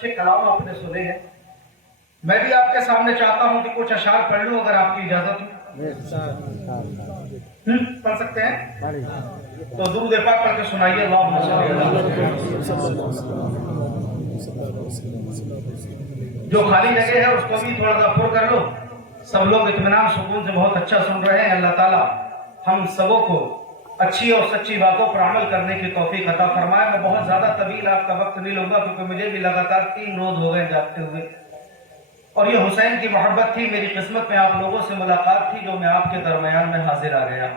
कलाम आपने सुने हैं। मैं भी आपके सामने चाहता हूं कि कुछ अशार पढ़ लूं अगर आपकी इजाजत हो। पढ़ सकते हैं तो दुरूद पाक पढ़ के सुनाइए। जो खाली जगह है उसको भी थोड़ा सा पुर कर लो। सब लोग इत्मीनान सुकून से बहुत अच्छा सुन रहे हैं। अल्लाह ताला हम सबों को अच्छी और सच्ची बातों पर अमल करने की तौफीक अता फरमाए। मैं बहुत ज्यादा तवील आपका वक्त नहीं लूंगा क्योंकि मुझे भी लगातार 3 रोज हो गए जागते हुए, और ये हुसैन की मोहब्बत थी। मेरी किस्मत में आप लोगों से मुलाकात थी जो मैं आपके दरमियान में हाजिर आ गया।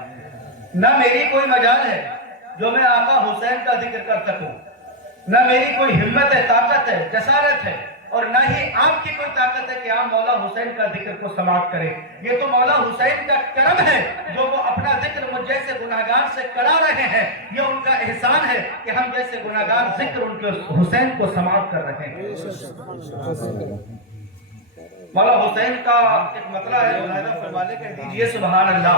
न मेरी कोई मजाल है जो मैं आका हुसैन का जिक्र कर सकूं, न मेरी कोई हिम्मत है, ताकत है, जसारत है, और न ही आपकी कोई ताकत है कि आप मौला हुसैन का जिक्र को समाप्त करें। ये तो मौला हुसैन का करम है जो वो अपना जिक्र मुझ जैसे गुनाहगार से करा रहे हैं। ये उनका एहसान है कि हम जैसे गुनाहगार जिक्र उनके हुसैन को समाप्त कर रहे हैं। मौला हुसैन का एक मतला है, मुलाहिजा फरमाने कह दीजिए सुभान अल्लाह।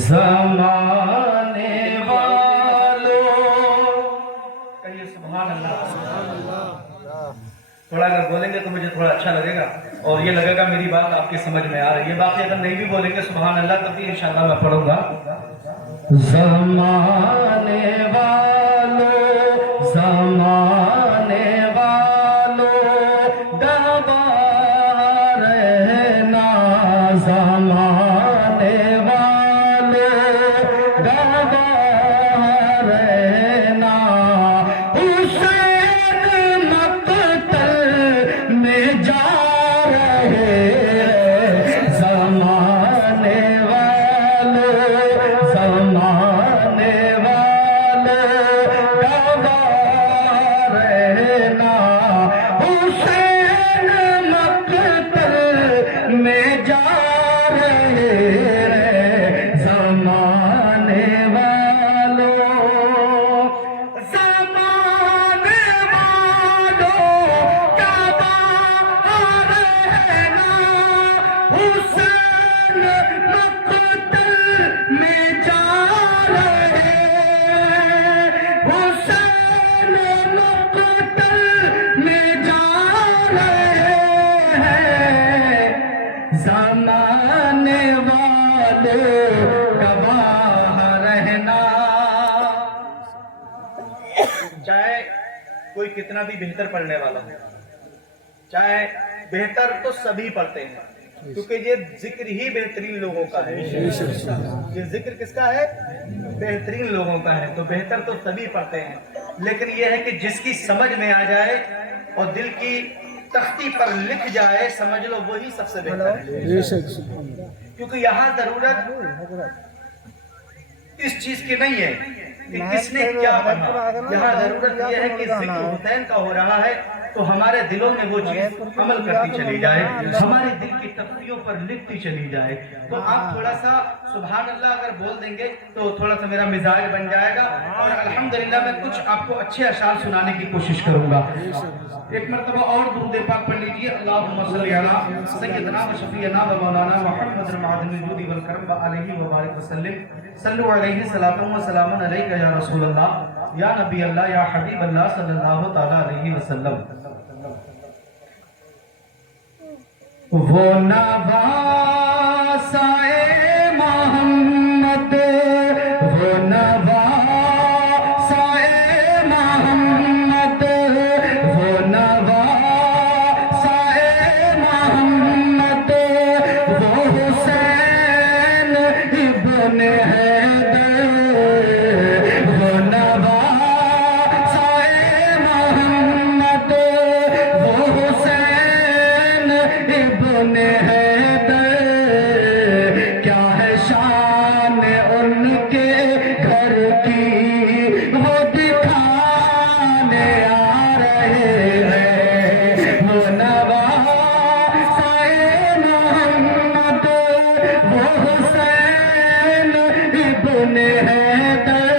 ज़माने वालों कहिए सुभान अल्लाह। थोड़ा अगर बोलेंगे तो मुझे थोड़ा अच्छा लगेगा और ये लगेगा मेरी बात आपकी समझ में आ रही है। बाकी अगर नहीं भी बोलेंगे सुभान अल्लाह तब भी इंशाअल्लाह मैं पढ़ूंगा। ज़माने वालों ज़माने चाहे कोई कितना भी बेहतर पढ़ने वाला है, चाहे बेहतर तो सभी पढ़ते हैं क्योंकि ये जिक्र ही बेहतरीन लोगों का है। ये जिक्र किसका है? बेहतरीन लोगों का है। तो बेहतर तो सभी पढ़ते हैं, लेकिन ये है कि जिसकी समझ में आ जाए और दिल की तख्ती पर लिख जाए, समझ लो वही सबसे बेहतर है। क्योंकि यहाँ जरूरत इस चीज की नहीं है कि किसने क्या पढ़ा। यहाँ जरूरत यह है कि जिक्र हुसैन का हो रहा है तो हमारे दिलों में वो चीज अमल करती चली जाए, हमारे दिल की तख्तियों पर लिखती चली जाए। तो आप थोड़ा सा सुभान अल्लाह अगर बोल देंगे तो थोड़ा सा मेरा मिजाज बन जाएगा और अल्हम्दुलिल्लाह मैं कुछ आपको अच्छे अशार सुनाने की कोशिश करूंगा। एक मरतबा और दुरूद पाक पढ़ लीजिए। अल्लाहुम्मा सल्ली अला सय्यदना व शफीअना व मौलाना मुहम्मद मअदनिल जुदी वल करम व अलैहि व बारिक व सल्लिम। सल्लु अलैहि सलातुन व सलामुन अलैका या रसूल अल्लाह या नबी अल्लाह या हबीब अल्लाह सल्लल्लाहु तआला अलैहि वसल्लम। वो नवासाए मोहम्मद, वो नवासाए मोहम्मद, वो नवासाए मोहम्मद, वो हुसैन इब्न हैदर, वो नवासाए मोहम्मद, वो हुसैन इब्न हैदर। क्या है शान उनके घर की वो दिखाने आ रहे हैं। वो नवासाए मोहम्मद, वो हुसैन इब्न हैदर।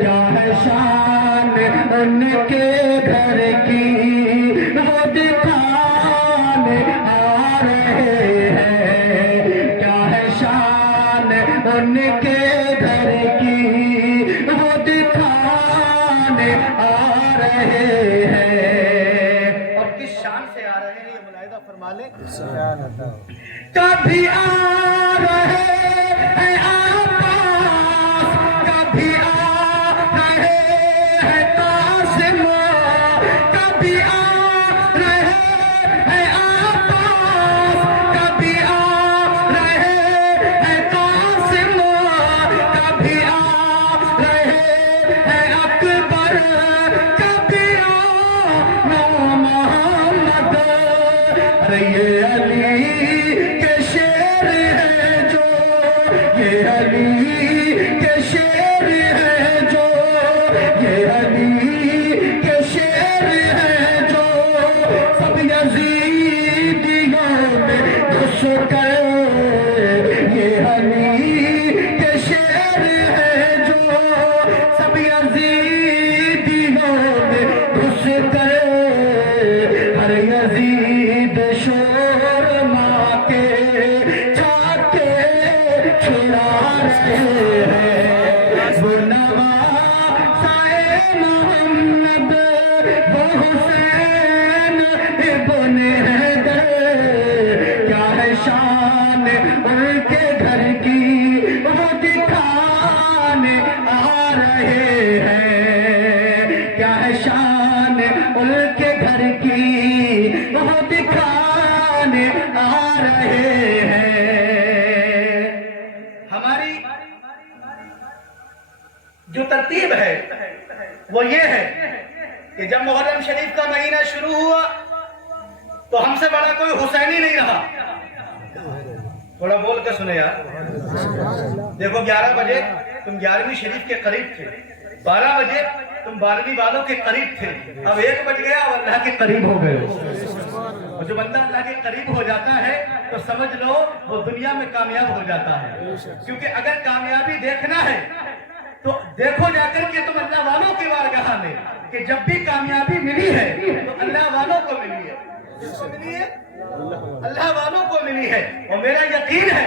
क्या है शान उनके घर की वो दिखाने आ रहे हैं। क्या है शान उनके घर की वो दिखाने کبھی آ رہے ہیں عباس، کبھی آ رہے ہیں قاسم، کبھی آ رہے ہیں عباس، کبھی آ رہے ہیں قاسم، کبھی آ رہے ہیں اکبر، کبھی آ محمد۔ یہ علی کے شیر ہے جو، یہ علی کے شیر ہے جو، یہ علی کے شیر ہے جو سب یزیدیوں میں گھس گئے۔ یہ علی کے شیر ہے جو سب یزیدیوں میں گھس گئے۔ ہر یزید شور ماں کے چھاتے چھڑا رہے ہیں۔ وہ نواسائے محمد، وہ حسین ابن حیدر، کیا ہے شان ان کے گھر کی وہ دکھانے آ رہے ہیں۔ کیا ہے شان ان کے گھر کی وہ دکھانے آ رہے ہیں۔ ہماری جو ترتیب ہے وہ یہ ہے کہ جب محرم شریف کا مہینہ شروع ہوا تو ہم سے بڑا کوئی حسینی نہیں رہا۔ تھوڑا بول کے سنے یار، دیکھو 11 بجے تم 11ویں شریف کے قریب تھے، 12 بجے تم 12ویں والوں کے قریب تھے، اب 1 بج گیا اور اللہ کے قریب ہو گئے۔ اور جو بندہ اللہ کے قریب ہو جاتا ہے تو سمجھ لو وہ دنیا میں کامیاب ہو جاتا ہے۔ کیونکہ اگر کامیابی دیکھنا ہے تو دیکھو جا کر کے تم اللہ والوں کی بارگاہ میں کہ جب بھی کامیابی ملی ہے تو اللہ والوں کو ملی ہے۔ کس کو ملی ہے؟ اللہ والوں کو ملی ہے۔ اور میرا یقین ہے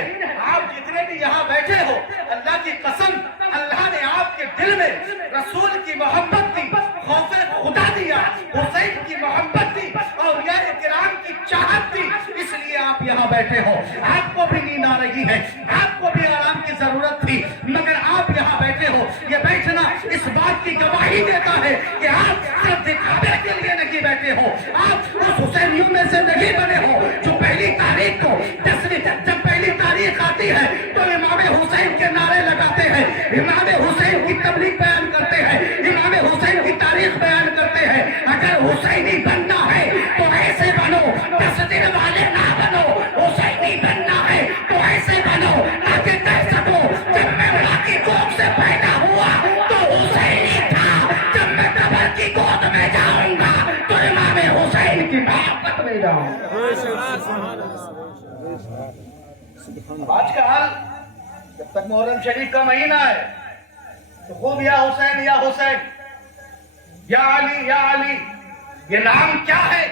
آپ جتنے بھی یہاں بیٹھے ہو، اللہ کی قسم اللہ نے آپ کے دل میں رسول کی محبت دی، خوف خدا دیا، حسین کی محبت دی، اولیاء کرام کی چاہت دی، اس لیے آپ یہاں بیٹھے ہو۔ آپ کو بھی نیند آ رہی ہے، آپ کو بھی آرام کی ضرورت تھی، مگر آپ یہاں بیٹھے ہو۔ یہ بیٹھنا اس بات کی گواہی دیتا ہے کہ آپ صرف دکھاوے کے لیے نہیں بیٹھے ہو، آپ اس حسینیوں میں سے نہیں بنے ہو جو پہلی تاریخ کو جب پہلی تاریخ آتی ہے تو امام حسین کے نعرے لگاتے ہیں، امام حسین کی تبلیغ بیان کرتے ہیں، امام حسین کی تاریخ بیان کرتے ہیں۔ اگر حسینی بننا ہے تو ایسے بنو، 10 دن والے نہ بنو۔ حسینی بننا ہے تو ایسے بنو تاکہ کہہ سکو جب میں ماں کی گود سے پیدا ہوا تو حسینی تھا، جب میں قبر کی گود میں جاؤں گا تو امام حسین کی محبت میں جاؤں گا۔ آج کا حال جب تک محرم شریف کا مہینہ ہے تو خوب یا حسین یا حسین، یا علی یا علی، یہ نام کیا ہے،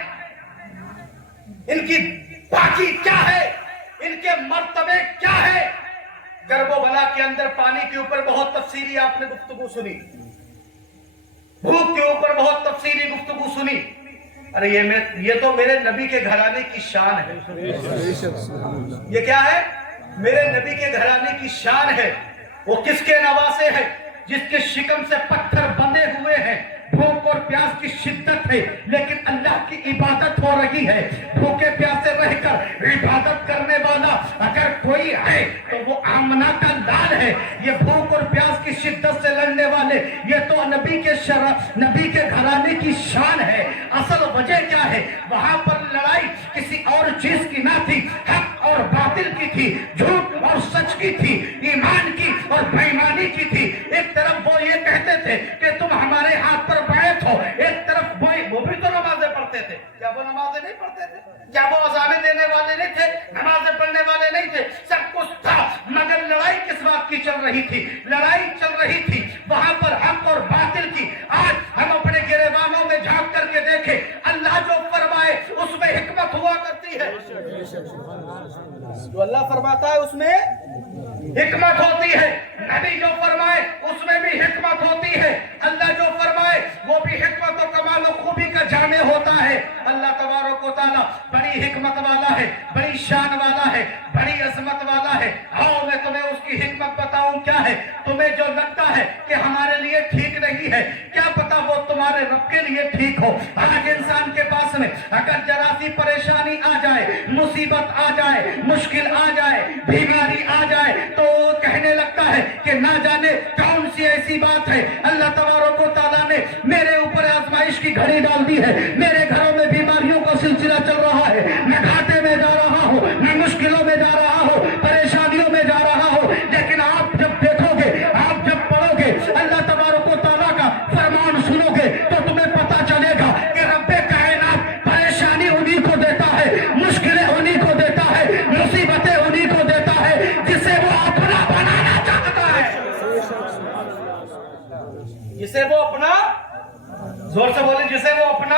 ان کی باقی کیا ہے، ان کے مرتبے کیا ہے۔ کرب و بلا کے اندر پانی کے اوپر بہت تفصیلی آپ نے گفتگو سنی، بھوک کے اوپر بہت تفصیلی گفتگو سنی۔ ارے یہ تو میرے نبی کے گھرانے کی شان ہے۔ یہ کیا ہے؟ میرے نبی کے گھرانے کی شان ہے۔ وہ کس کے نواسے ہے؟ جس کے شکم سے پتھر بندے ہوئے ہیں، بھوک اور پیاس کی شدت ہے لیکن اللہ کی عبادت ہو رہی ہے۔ بھوکے پیاسے رہ کر عبادت کرنے والا اگر کوئی ہے تو وہ آمنہ کا لال ہے۔ یہ بھوک اور پیاس کی شدت سے لڑنے والے، یہ تو نبی کے گھرانے کی شان ہے۔ اصل وجہ کیا ہے؟ وہاں پر لڑائی کسی اور چیز کی نہ تھی، حق اور باطل کی تھی، جھوٹ اور سچ کی تھی، ایمان کی اور بے ایمانی کی تھی۔ ایک طرف وہ یہ کہتے تھے کہ تم ہمارے ہاتھ پر بیعت ہو، ایک طرف وہ بھی تو نمازیں پڑھتے تھے۔ کیا وہ نمازیں نہیں پڑھتے تھے؟ کیا وہ اذانیں دینے والے نہیں تھے؟ نمازیں پڑھنے والے نہیں تھے؟ سب کچھ تھا، مگر لڑائی کس بات کی چل رہی تھی؟ لڑائی چل رہی تھی وہاں پر حق اور باطل کی۔ آج ہم اپنے گریبانوں میں جھانک کر کے دیکھیں، اللہ جو فرمائے اس میں حکمت ہوا کرتی ہے۔ جو اللہ فرماتا ہے اس میں حکمت ہوتی ہے، نبی جو فرمائے اس میں بھی حکمت ہوتی ہے، اللہ جو فرمائے وہ بھی حکمت و کمال و خوبی کا جامع ہوتا ہے۔ اللہ تبارک و تعالیٰ بڑی حکمت والا ہے، بڑی شان والا ہے، بڑی عظمت والا ہے. آؤ میں تمہیں اس کی حکمت بتاؤں کیا ہے. تمہیں جو لگتا ہے کہ ہمارے لیے ٹھیک نہیں ہے، کیا پتا وہ تمہارے رب کے لیے ٹھیک ہو. آج انسان کے پاس میں اگر ذرا سی پریشانی آ جائے، مصیبت آ جائے، مشکل آ جائے، بیماری آ جائے، تو وہ کہنے لگتا ہے کہ نہ جانے کون سی ایسی بات ہے اللہ تبارک و تعالیٰ نے میرے اوپر آزمائش کی گھڑی ڈال دی ہے. میرے گھروں میں بیماریوں کا سلسلہ چل رہا ہے، میں گھاٹے میں جا رہا ہوں، میں مشکلوں میں جا رہا ہوں، پریشانیوں میں جا رہا ہوں. لیکن آپ جب دیکھو گے، آپ جب پڑھو گے اللہ تبارک و تعالیٰ کا فرمان سنو گے، تو تمہیں پتا چلے گا کہ رب کائنات پریشانی انہی کو دیتا ہے، مشکلیں انہی کو دیتا ہے، مصیبتیں انہی کو دیتا ہے جسے وہ اپنا بنانا چاہتا ہے، جسے وہ اپنا، زور سے بولیں، جسے وہ اپنا.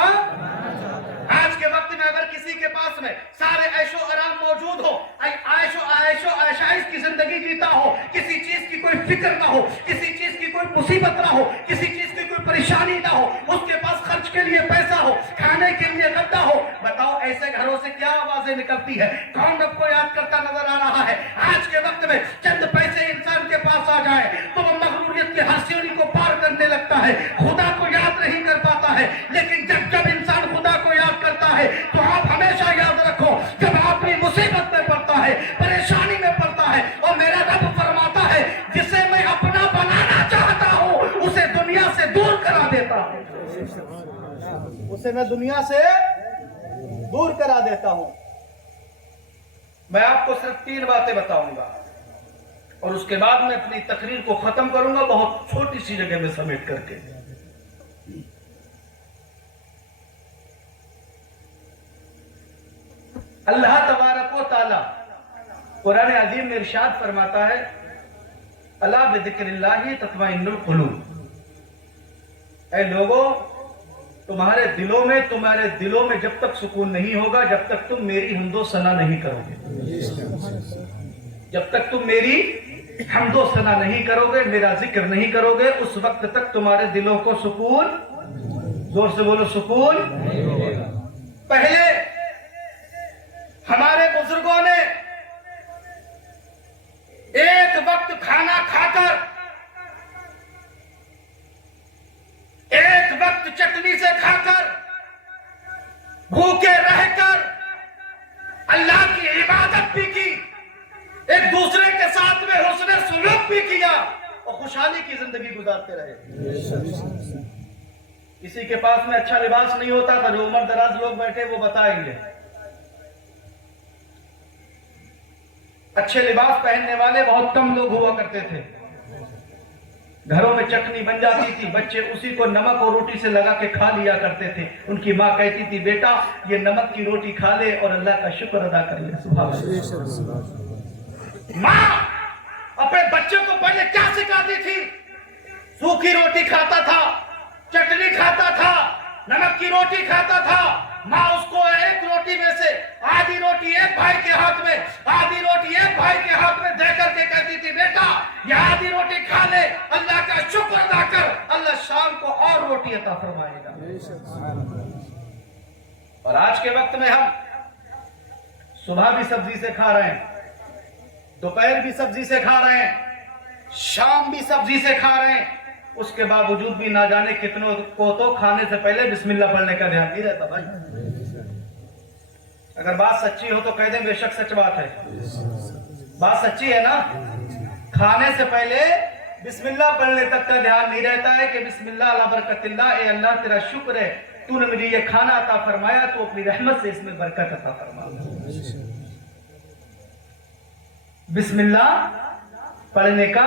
آج کے وقت میں اگر کسی کے پاس میں سارے عیش و آرام موجود ہو، عیش و عائشائش کی زندگی جیتا ہو، کسی چیز کی کوئی فکر نہ ہو، کسی چیز کی کوئی مصیبت نہ ہو، کسی چیز کی کوئی پریشانی نہ ہو، اس کے پاس خرچ کے لیے پیسہ ہو، کھانے کے لیے غدہ ہو، بتاؤ ایسے گھروں سے کیا آوازیں نکلتی ہے؟ کون رب کو یاد کرتا نظر آ رہا ہے؟ آج کے وقت میں چند پیسے انسان کے پاس آ جائے تو وہ مغروریت کی ہسیونی کو پار کرنے لگتا ہے، خدا کو یاد نہیں کر پاتا ہے. لیکن جب انسان خدا کو یاد کرتا ہے تو آپ ہمیشہ یاد رکھو، جب آدمی مصیبت میں پڑتا ہے، پریشانی میں پڑتا ہے، اور میرا رب فرماتا ہے جسے میں اپنا بنانا چاہتا ہوں اسے دنیا سے دور کرا دیتا ہوں، اسے میں دنیا سے دور کرا دیتا ہوں. میں آپ کو صرف 3 باتیں بتاؤں گا اور اس کے بعد میں اپنی تقریر کو ختم کروں گا بہت چھوٹی سی جگہ میں سمیٹ کر کے. اللہ تبارک و تعالی قرآن عظیم میں ارشاد فرماتا ہے الا بذکر اللہ تطمئن القلوب. اے لوگوں، تمہارے دلوں میں جب تک سکون نہیں ہوگا جب تک تم میری حمد و ثنا نہیں کرو گے، جب تک تم میری حمد و ثنا نہیں کرو گے، میرا ذکر نہیں کرو گے، اس وقت تک تمہارے دلوں کو سکون، زور سے بولو، سکون. پہلے ہمارے بزرگوں نے ایک وقت کھانا کھا کر، ایک وقت چٹنی سے کھا کر، بھوکے رہ کر اللہ کی عبادت بھی کی، ایک دوسرے کے ساتھ میں حسن سلوک بھی کیا اور خوشحالی کی زندگی گزارتے رہے. کسی کے پاس میں اچھا لباس نہیں ہوتا تھا، جو عمر دراز لوگ بیٹھے وہ بتائیں گے. اچھے لباس پہننے والے بہت کم لوگ ہوا کرتے تھے. گھروں میں چٹنی بن جاتی تھی، بچے اسی کو نمک اور روٹی سے لگا کے کھا لیا کرتے تھے. ان کی ماں کہتی تھی بیٹا یہ نمک کی روٹی کھا لے اور اللہ کا شکر ادا کر لے. سبحان اللہ. ماں اپنے بچے کو پہلے کیا سکھاتی تھی؟ سوکھی روٹی کھاتا تھا، چٹنی کھاتا تھا، نمک کی روٹی کھاتا تھا. ماں اس کو ایک روٹی میں سے آدھی روٹی ایک بھائی کے ہاتھ میں، آدھی روٹی ایک بھائی کے ہاتھ میں دے کر کے کہتی تھی بیٹا یہ آدھی روٹی کھا لے، اللہ کا شکر ادا کر، اللہ شام کو اور روٹی عطا فرمائے گا. اور آج کے وقت میں ہم صبح بھی سبزی سے کھا رہے ہیں، دوپہر بھی سبزی سے کھا رہے ہیں، شام بھی سبزی سے کھا رہے ہیں. اس کے باوجود بھی نہ جانے کتنوں کو تو کھانے سے پہلے بسم اللہ پڑھنے کا دھیان نہیں رہتا. بھائی اگر بات سچی ہو تو کہہ دیں بے شک سچ بات ہے، بات سچی ہے نا. کھانے سے پہلے بسم اللہ پڑھنے تک کا دھیان نہیں رہتا ہے کہ بسم اللہ علی برکت اللہ، اے اللہ تیرا شکر ہے تو نے مجھے یہ کھانا عطا فرمایا، تو اپنی رحمت سے اس میں برکت عطا فرما. بسم اللہ پڑھنے کا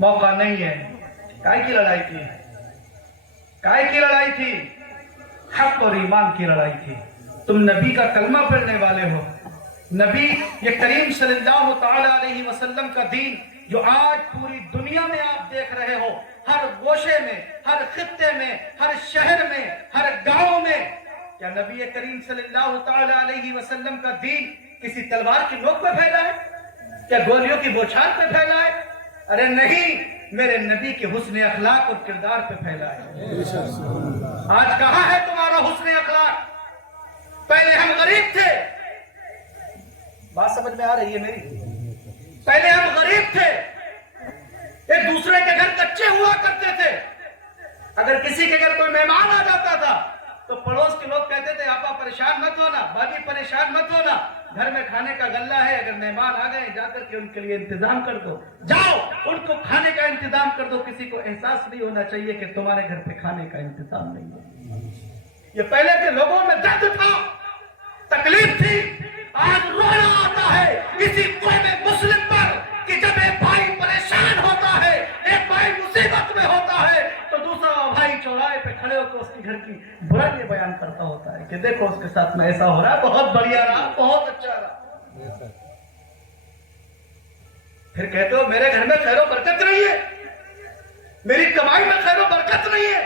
موقع نہیں ہے. کائے کی لڑائی تھی؟ کائے کی لڑائی تھی؟ حق اور ایمان کی لڑائی تھی. تم نبی کا کلمہ پڑھنے والے ہو. نبی یہ کریم صلی اللہ تعالی علیہ وسلم کا دین جو آج پوری دنیا میں آپ دیکھ رہے ہو، ہر گوشے میں، ہر خطے میں، ہر شہر میں، ہر گاؤں میں، کیا نبی کریم صلی اللہ تعالی علیہ وسلم کا دین کسی تلوار کی نوک پہ پھیلا ہے؟ کیا گولیوں کی بوچھار پہ پھیلا ہے؟ ارے نہیں، میرے نبی کے حسن اخلاق اور کردار پہ پھیلا ہے. آج کہاں ہے تمہارا حسن اخلاق؟ पहले हम गरीब थे, बात समझ में आ रही है मेरी? पहले हम गरीब थे, एक दूसरे के घर कच्चे हुआ करते थे। अगर किसी के घर कोई मेहमान आ जाता था तो पड़ोस के लोग कहते थे आपा परेशान मत होना, बाकी परेशान मत होना, घर में खाने का गल्ला है, अगर मेहमान आ गए जाकर के उनके लिए इंतजाम कर दो, जाओ उनको खाने का इंतजाम कर दो, किसी को एहसास नहीं होना चाहिए कि तुम्हारे घर पे खाने का इंतजाम नहीं है। ये पहले के लोगों में दर्द था, तकलीफ थी। आज रोना आता है इसी कौम मुस्लिम पर कि जब एक भाई परेशान होता है, एक भाई मुसीबत में होता है, तो दूसरा भाई चौराहे पे खड़े होकर उसके घर की बुराई बयान करता होता है कि देखो उसके साथ में ऐसा हो रहा है, बहुत बढ़िया रहा, बहुत अच्छा रहा। फिर कहते हो मेरे घर में खैरो बरकत नहीं है, मेरी कमाई में खैरो बरकत नहीं है।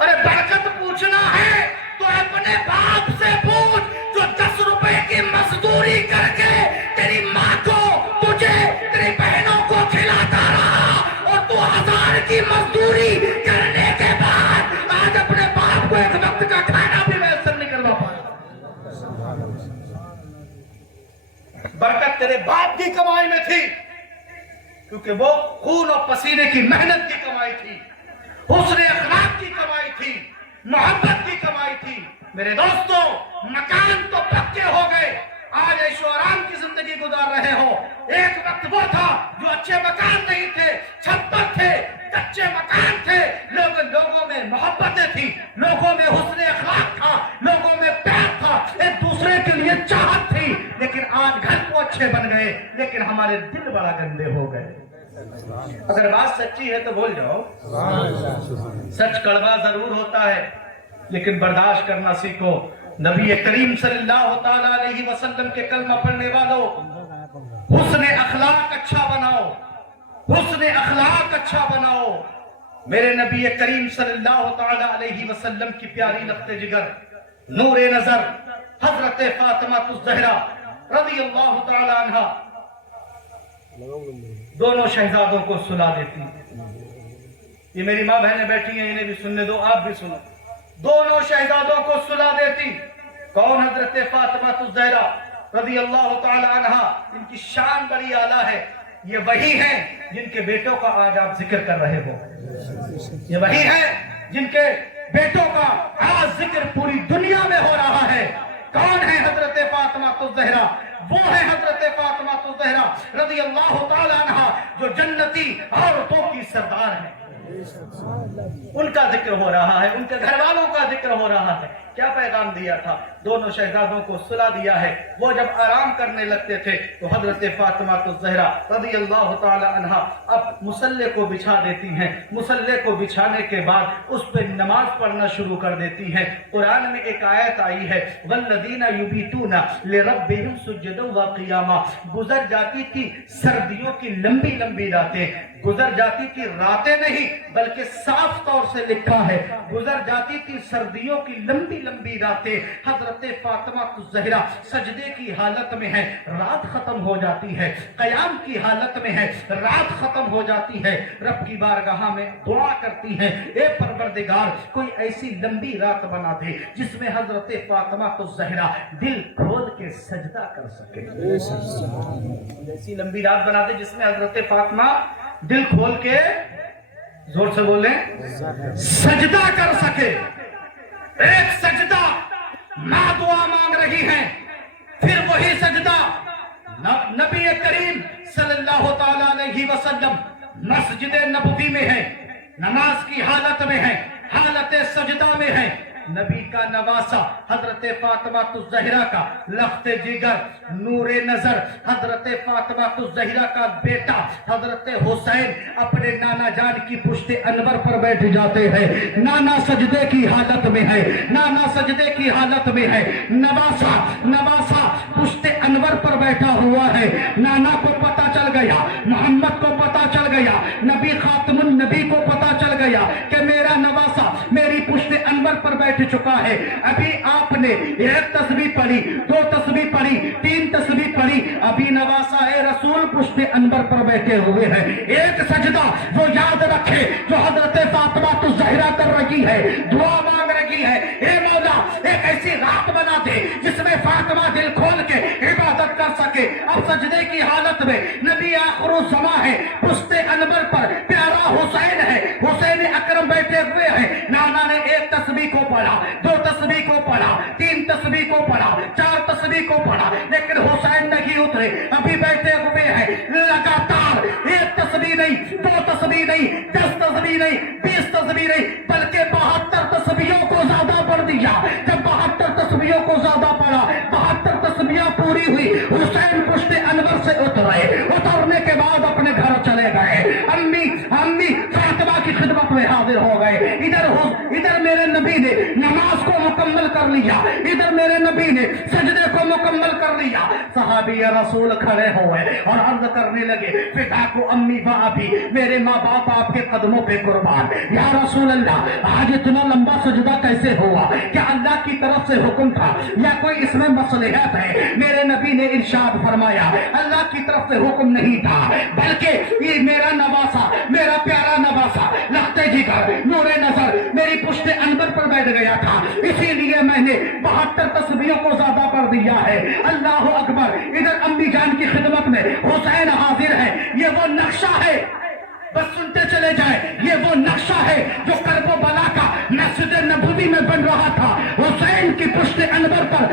अरे बरकत पूछना है तो अपने बाप से पूछ जो 10 रुपए की मजदूरी करके तेरी माँ को, तुझे, तेरी बहनों को खिलाता रहा, और तू 1000 की मजदूरी करने के बाद आज अपने बाप को एक वक्त का खाना भी मैसर नहीं करवा पा रहा। बरकत तेरे बाप की कमाई में थी, क्योंकि वो खून और पसीने की मेहनत की कमाई थी, हुस्न अखलाक की कमाई थी, मोहब्बत की कमाई थी। मेरे दोस्तों, मकान तो पक्के हो गए, आज ऐशो आराम की जिंदगी गुजार रहे हो। एक वक्त वो था जो अच्छे मकान नहीं थे, छप्पर थे, कच्चे मकान थे, लोगों में मोहब्बतें थी, लोगों में हुस्न अखलाक था, लोगों में प्यार था, एक दूसरे के लिए चाहत थी। लेकिन आज घर तो अच्छे बन गए, लेकिन हमारे दिल बड़ा गंदे हो गए। अगर बात सच्ची है तो बोल जाओ। सच कड़वा जरूर होता है, लेकिन बर्दाश्त करना सीखो। नबी करीम सल्लल्लाहु ताला अलैहि वसल्लम के कलमा पढ़ने वालों, हुस्न अखलाक अच्छा बनाओ, हुस्न अखलाक अच्छा बनाओ। मेरे नबी करीम सल्लल्लाहु ताला अलैहि वसल्लम की प्यारी लफ्ते जिगर, नूरे नजर हजरत फातिमा ज़हरा रज़ी अल्लाह ताला अन्हा दोनों शहजादों को सुला देती। ये मेरी माँ बहनें बैठी हैं, इन्हें भी सुनने दो, आप भी सुनो। दोनों शहजादों को सुला देती। कौन? हजरत फातिमा ज़हरा रज़ी अल्लाह ताला अन्हा। इनकी शान बड़ी आला है। ये वही हैं जिनके बेटों का आज आप जिक्र कर रहे हो, ये वही हैं जिनके बेटों का आज जिक्र पूरी दुनिया में हो रहा है। कौन है? हजरत फातिमा ज़हरा। वो है हजरत फातिमा ज़हरा रज़ी अल्लाह ताला अन्हा, जो जन्नती औरतों की सरदार है। उनका जिक्र हो रहा है, उनके घर वालों का जिक्र हो रहा है। क्या पैगाम दिया था? दोनों शहजादों को सुला दिया है। वो जब आराम करने लगते थे तो हजरत फातिमा ज़हरा रज़ी अल्लाह ताला अन्हा अब मुसल्ले को बिछा देती हैं। मुसल्ले को बिछाने के बाद उस पर नमाज पढ़ना शुरू कर देती हैं। कुरान में एक आयत आई है, वल्लज़ीना युबीतूना लिरब्बिहिम सुज्जदन व क़ियामा। गुजर जाती थी सर्दियों की लंबी लंबी रातें, गुजर जाती थी रातें नहीं बल्कि साफ तौर से लिखा है गुजर जाती थी सर्दियों की लंबी लंबी रातें। हजरत फातिमा ज़हरा सजदे की हालत में है, रात खत्म हो जाती है, क़याम की हालत में है, रात खत्म हो जाती है। रब की बारगाह में दुआ करती हैं, ए परवरदिगार कोई ऐसी लंबी रात बना दे जिसमें हजरत फातिमा ज़हरा दिल खोल के सजदा कर सके। ऐसी लंबी रात बना दे जिसमें हजरत फातिमा दिल खोल के, जोर से बोले, सजदा कर सके। एक सजदा मां दुआ मांग रही है, फिर वही सजदा नबी करीम सल्लल्लाहु ताला अलैहि वसल्लम मस्जिद नबवी में है, नमाज की हालत में है, हालत सजदा में है। नबी का नवासा हजरत फातिमा ज़हरा का लख्त जिगर, नूरे नजर हजरत फातिमा ज़हरा का बेटा हजरत हुसैन अपने नाना जान की पुश्ते अनवर पर बैठ जाते हैं। नाना सजदे की हालत में है, नाना सजदे की हालत में है। नवासा पुश्ते अनवर पर बैठा हुआ है। नाना को पता चल गया, मोहम्मद को पता चल गया, नबी खातमुन नबी को पता चल गया कि मेरा नवासा मेरी पुश्ते अनवर पर बैठ चुका है। अभी आपने एक तस्बीह पढ़ी, 2 तस्बीह पढ़ी, 3 तस्बीह पढ़ी, अभी नवासा ए रसूल पुश्ते अनवर पर बैठे हुए हैं। एक सजदा जो याद रखे, जो हजरत फातिमा ज़हरा कर रही है, दुआ मांग रही है, ए मौला एक एक ऐसी रात बना दे जिसमें फातिमा दिल खोल के इबादत कर सके। अब सजदे की हालत में नबी आखिरुज़्ज़मा है, पुश्ते अनबर पर प्यारा हुसैन है, हुसैन अकरम बैठे हुए हैं। नाना ने एक तस्बीह को पढ़ा, 2 तस्बीह को पढ़ा, 3 तस्बीह को पढ़ा, 4 तस्बीह को पढ़ा, लेकिन हुसैन नहीं उतरे, अभी बैठे हुए हैं। लगातार 1 तस्बीह नहीं, 2 तस्बीह नहीं, 10 तस्बीह नहीं, 20 तस्बीह नहीं, बल्कि 72 तस्बीहों को ज्यादा पढ़ दिया। जब 72 तस्बीहों को ज्यादा पढ़ा, 72 तस्बीह पूरी हुई, हुसैन पुश्ते अनवर से उतरे। उतरने के बाद अपने घर चले गए। अम्मी फातिमा की खिदमत में हाजिर हो गए। इधर मेरे नबी ने नमाज को मुकम्मल कर लिया, इधर मेरे नबी ने सजदे को मुकम्मल कर लिया। सहाबी या रसूल खड़े हुए और अर्ज करने लगे, फिदाको अम्मी व अबी, मेरे माँ बाप आपके कदमों पे कुर्बान। या रसूल अल्लाह, आज इतना लंबा सजदा कैसे हुआ? क्या अल्लाह की तरफ से हुक्म था या कोई इसमें मसलहत है? मेरे नबी ने इरशाद फरमाया, अल्लाह की तरफ से हुक्म नहीं था, बल्कि ये मेरा नवासा, मेरा प्यारा नवासा लखते जिगर नूरे नजर मेरी पुश्ते अनबर पर बैठ गया था, इसीलिए मैंने 72 तस्बीहों को ज्यादा कर दिया है। अल्लाह अकबर। इधर अम्मी जान की खिदमत में हुसैन हाजिर है। ये वो नक्शा है, बस सुनते चले जाए, ये वो नक्शा है जो करबला का मस्जिद नबवी में बन रहा था। हुसैन की पुश्ते अनबर पर,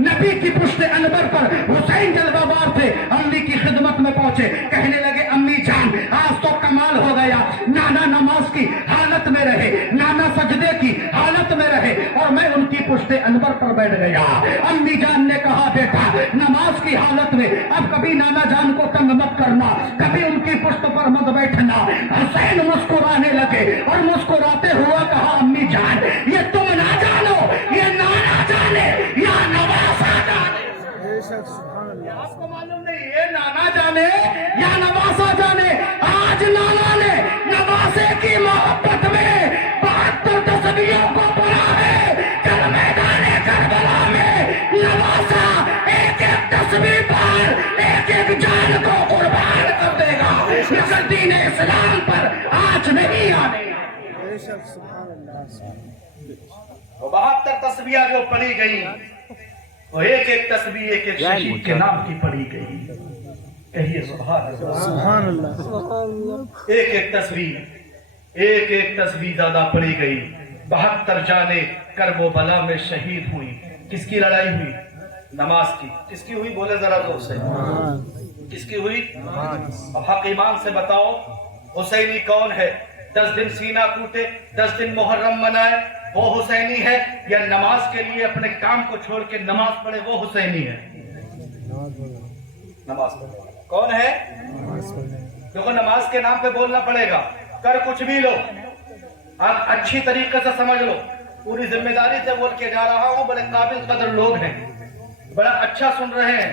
नबी की पुश्ते अनबर पर हुसैन जलवाबार थे। अम्मी की खिदमत में पहुंचे, कहने लगे, अम्मी जान आज तो कमाल हो गया। नाना नमाज की हालत में रहे, नाना सजदे की हालत में रहे और मैं उनकी पुश्ते अनबर पर बैठ गया। अम्मी जान ने कहा, बेटा नमाज की हालत में अब कभी नाना जान को तंग मत करना, कभी उनकी पुश्त पर मत बैठना। हुसैन मुस्कुराने लगे और मुस्कुराते हुआ कहा, अम्मी जान ये तुम ना जानो, ये नाना जाने या नवासा जाने। आपको मालूम नहीं, ये नाना जाने या नवासा जाने। आज नाना ने नवासे की मोहब्बत में 72 तस्बीहों को पढ़ा है। कल मैदाने करबला में नवासा एक एक तस्बीह पर एक एक जान को कुर्बान कर देगा, मगर दीन इस्लाम पर आज नहीं आने। 72 तस्बीह जो पढ़ी गई, वो एक एक तस्बीह एक एक शहीद के नाम की पढ़ी गई। कहिए सुभान अल्लाह। एक एक तस्बीह ज्यादा पढ़ी गई। 72 जाने करबला में शहीद हुई। किसकी लड़ाई हुई? नमाज की। किसकी हुई? बोले जरा जोर से। किसकी हुई? अब हक ईमान से बताओ, हुसैनी कौन है? 10 दिन सीना कूटे, 10 दिन मुहर्रम मनाए, वो हुसैनी है? या नमाज के लिए अपने काम को छोड़ के नमाज पढ़े, वो हुसैनी है? नमाज पढ़े कौन है? देखो नमाज के नाम पे बोलना पड़ेगा, कर कुछ भी लो, आप अच्छी तरीके से समझ लो, पूरी जिम्मेदारी से बोल के जा रहा हूं। बड़े काबिल कदर लोग हैं, बड़ा अच्छा सुन रहे हैं।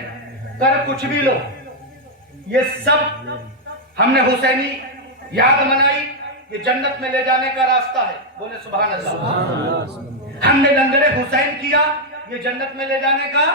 कर कुछ भी लो, ये सब हमने हुसैनी याद मनाई, ये जन्नत में ले जाने का रास्ता है। बोले सुभान अल्लाह। हमने लंगरे हुसैन किया, ये जन्नत में ले जाने का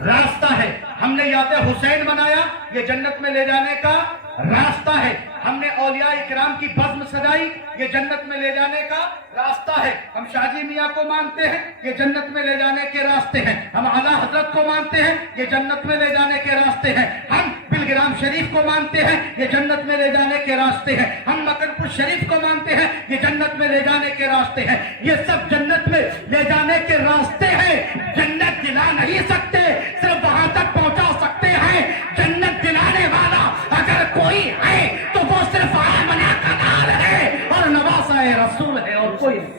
रास्ता है। हमने याद हुसैन बनाया, ये जन्नत में ले जाने का रास्ता है। हमने औलिया इकराम की बज़्म सजाई, ये जन्नत में ले जाने का रास्ता है। हम शाजी मियाँ को मानते हैं, ये जन्नत में ले जाने के रास्ते हैं। हम आला हजरत को मानते हैं, ये जन्नत में ले जाने के रास्ते हैं। हम बिलग्राम शरीफ को मानते हैं, ये जन्नत में ले जाने के रास्ते हैं। हम मकनपुर शरीफ को मानते हैं, ये जन्नत में ले जाने के रास्ते हैं। ये सब जन्नत में ले जाने के रास्ते हैं। जन्नत दिला नहीं सकते, सिर्फ वहां तक पहुंचा सकते हैं। जन्नत दिलाने वाला अगर कोई है तो वो सिर्फ आमना का लाल है और नवासा रसूल है, और कोई नहीं।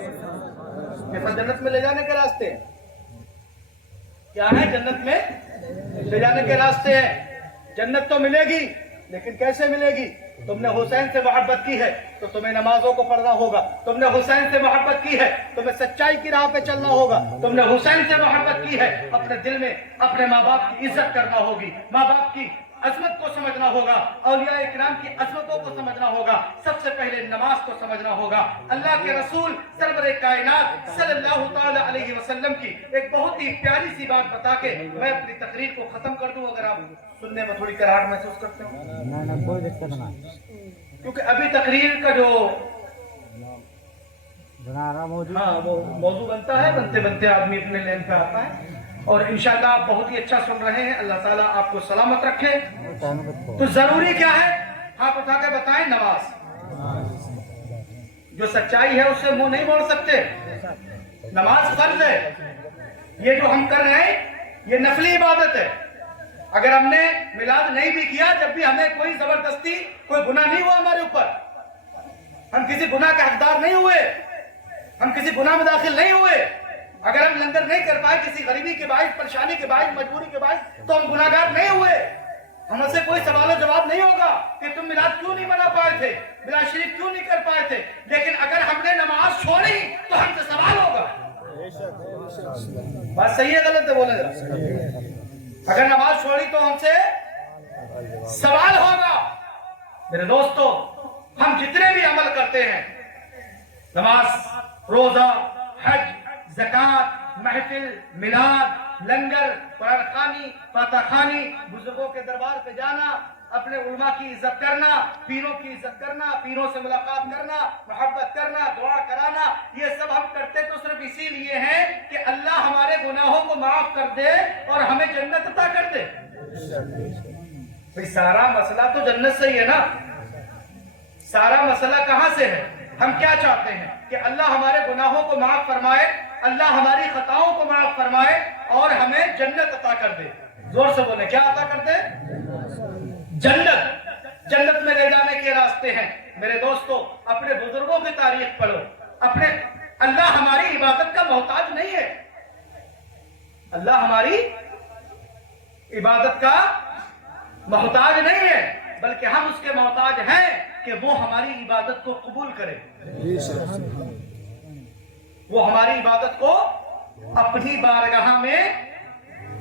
ये सब जन्नत में ले जाने के रास्ते हैं। क्या है? जन्नत में ले जाने के रास्ते हैं। जन्नत तो मिलेगी, लेकिन कैसे मिलेगी? तुमने हुसैन से मोहब्बत की है तो तुम्हें नमाजों को पढ़ना होगा। तुमने हुसैन से मोहब्बत की है, तुम्हें सच्चाई की राह पे चलना होगा। तुमने हुसैन से मोहब्बत की है, अपने दिल में अपने माँ बाप की इज्जत करना होगी, माँ बाप की अजमत को समझना होगा, औलिया इकराम की अजमतों को समझना होगा। सबसे पहले नमाज को समझना होगा। अल्लाह के रसूल सरवरे कायनात सल्लल्लाहु ताला अलैहि वसल्लम की एक बहुत ही प्यारी सी बात बता के मैं अपनी तकरीर को खत्म कर दूं। अगर आप सुनने में थोड़ी कराहट महसूस करते हो, क्योंकि अभी तकरीर का जो हाँ, वो मौजू बनता है, बनते बनते आदमी अपने लेन पे आता है। और इंशाल्लाह आप बहुत ही अच्छा सुन रहे हैं। अल्लाह ताला आपको सलामत रखे। तो जरूरी क्या है, आप उठा के बताएं, नमाज। जो सच्चाई है उससे मुंह नहीं मोड़ सकते। नमाज फर्ज है। ये जो हम कर रहे हैं ये नफली इबादत है। अगर हमने मिलाद नहीं भी किया, जब भी हमें कोई जबरदस्ती, कोई गुनाह नहीं हुआ हमारे ऊपर, हम किसी गुनाह के हकदार नहीं हुए, हम किसी गुनाह में दाखिल नहीं हुए, अगर हम लंगर नहीं कर पाए किसी गरीबी के बाइस, परेशानी के बाइस, मजबूरी के बाइस, तो हम गुनाहगार नहीं हुए। हमसे कोई सवाल जवाब नहीं होगा कि तुम मिलाद क्यों नहीं बना पाए थे, मिलाद शरीफ क्यों नहीं कर पाए थे। लेकिन अगर हमने नमाज छोड़ी तो हमसे सवाल होगा। बात सही है गलत है, बोले जरा। अगर नमाज छोड़ी तो हमसे सवाल होगा। मेरे दोस्तों, हम जितने भी अमल करते हैं, नमाज, रोजा, हज, ज़कात, महफिल, मिलाद, लंगर, कुरान खानी, फातिहा खानी, बुजुर्गों के दरबार पे जाना, अपने उलमा की इज्जत करना, पीरों की इज्जत करना, पीरों से मुलाकात करना, मोहब्बत करना, दुआ कराना, ये सब हम करते तो सिर्फ इसीलिए हैं कि अल्लाह हमारे गुनाहों को माफ कर दे और हमें जन्नत अता कर दे। भाई सारा मसला तो जन्नत से ही है ना। सारा मसला कहां से है? हम क्या चाहते हैं कि अल्लाह हमारे गुनाहों को माफ फरमाए, अल्लाह हमारी खताओं को माफ फरमाए और हमें जन्नत अता कर दे। जोर से बोले, क्या अता कर दे? जन्नत। जन्नत में ले जाने के रास्ते हैं। मेरे दोस्तों, अपने बुजुर्गों की तारीख पढ़ो। अपने अल्लाह हमारी इबादत का मोहताज नहीं है। अल्लाह हमारी इबादत का मोहताज नहीं है, बल्कि हम उसके मोहताज हैं कि वो हमारी इबादत को कबूल करे, वो हमारी इबादत को अपनी बारगाह में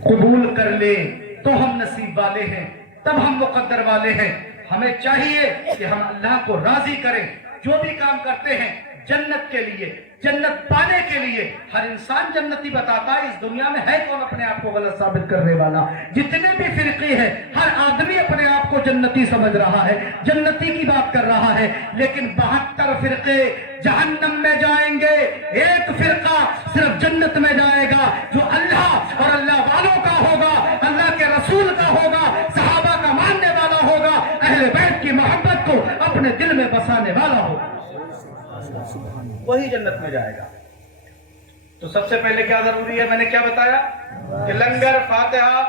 कबूल कर ले। तो हम नसीब वाले हैं, तब हम मुकद्दर वाले हैं। हमें चाहिए कि हम अल्लाह को राजी करें। जो भी काम करते हैं जन्नत के लिए, जन्नत पाने के लिए। हर इंसान जन्नती बताता है। इस दुनिया में है कौन अपने आप को गलत साबित करने वाला? जितने भी फिरके हैं, हर आदमी अपने आप को जन्नती समझ रहा है, जन्नती की बात कर रहा है। लेकिन 72 फिरके जहन्नम में जाएंगे, एक फिरका सिर्फ जन्नत में जाएगा, जो अल्लाह और अल्लाह वालों का होगा, अल्लाह के रसूल का होगा, सहाबा का मानने वाला होगा, अहले बैत की मोहब्बत को अपने दिल में बसाने वाला होगा, वही जन्नत में जाएगा। तो सबसे पहले क्या जरूरी है? मैंने क्या बताया कि लंगर, फातिहा,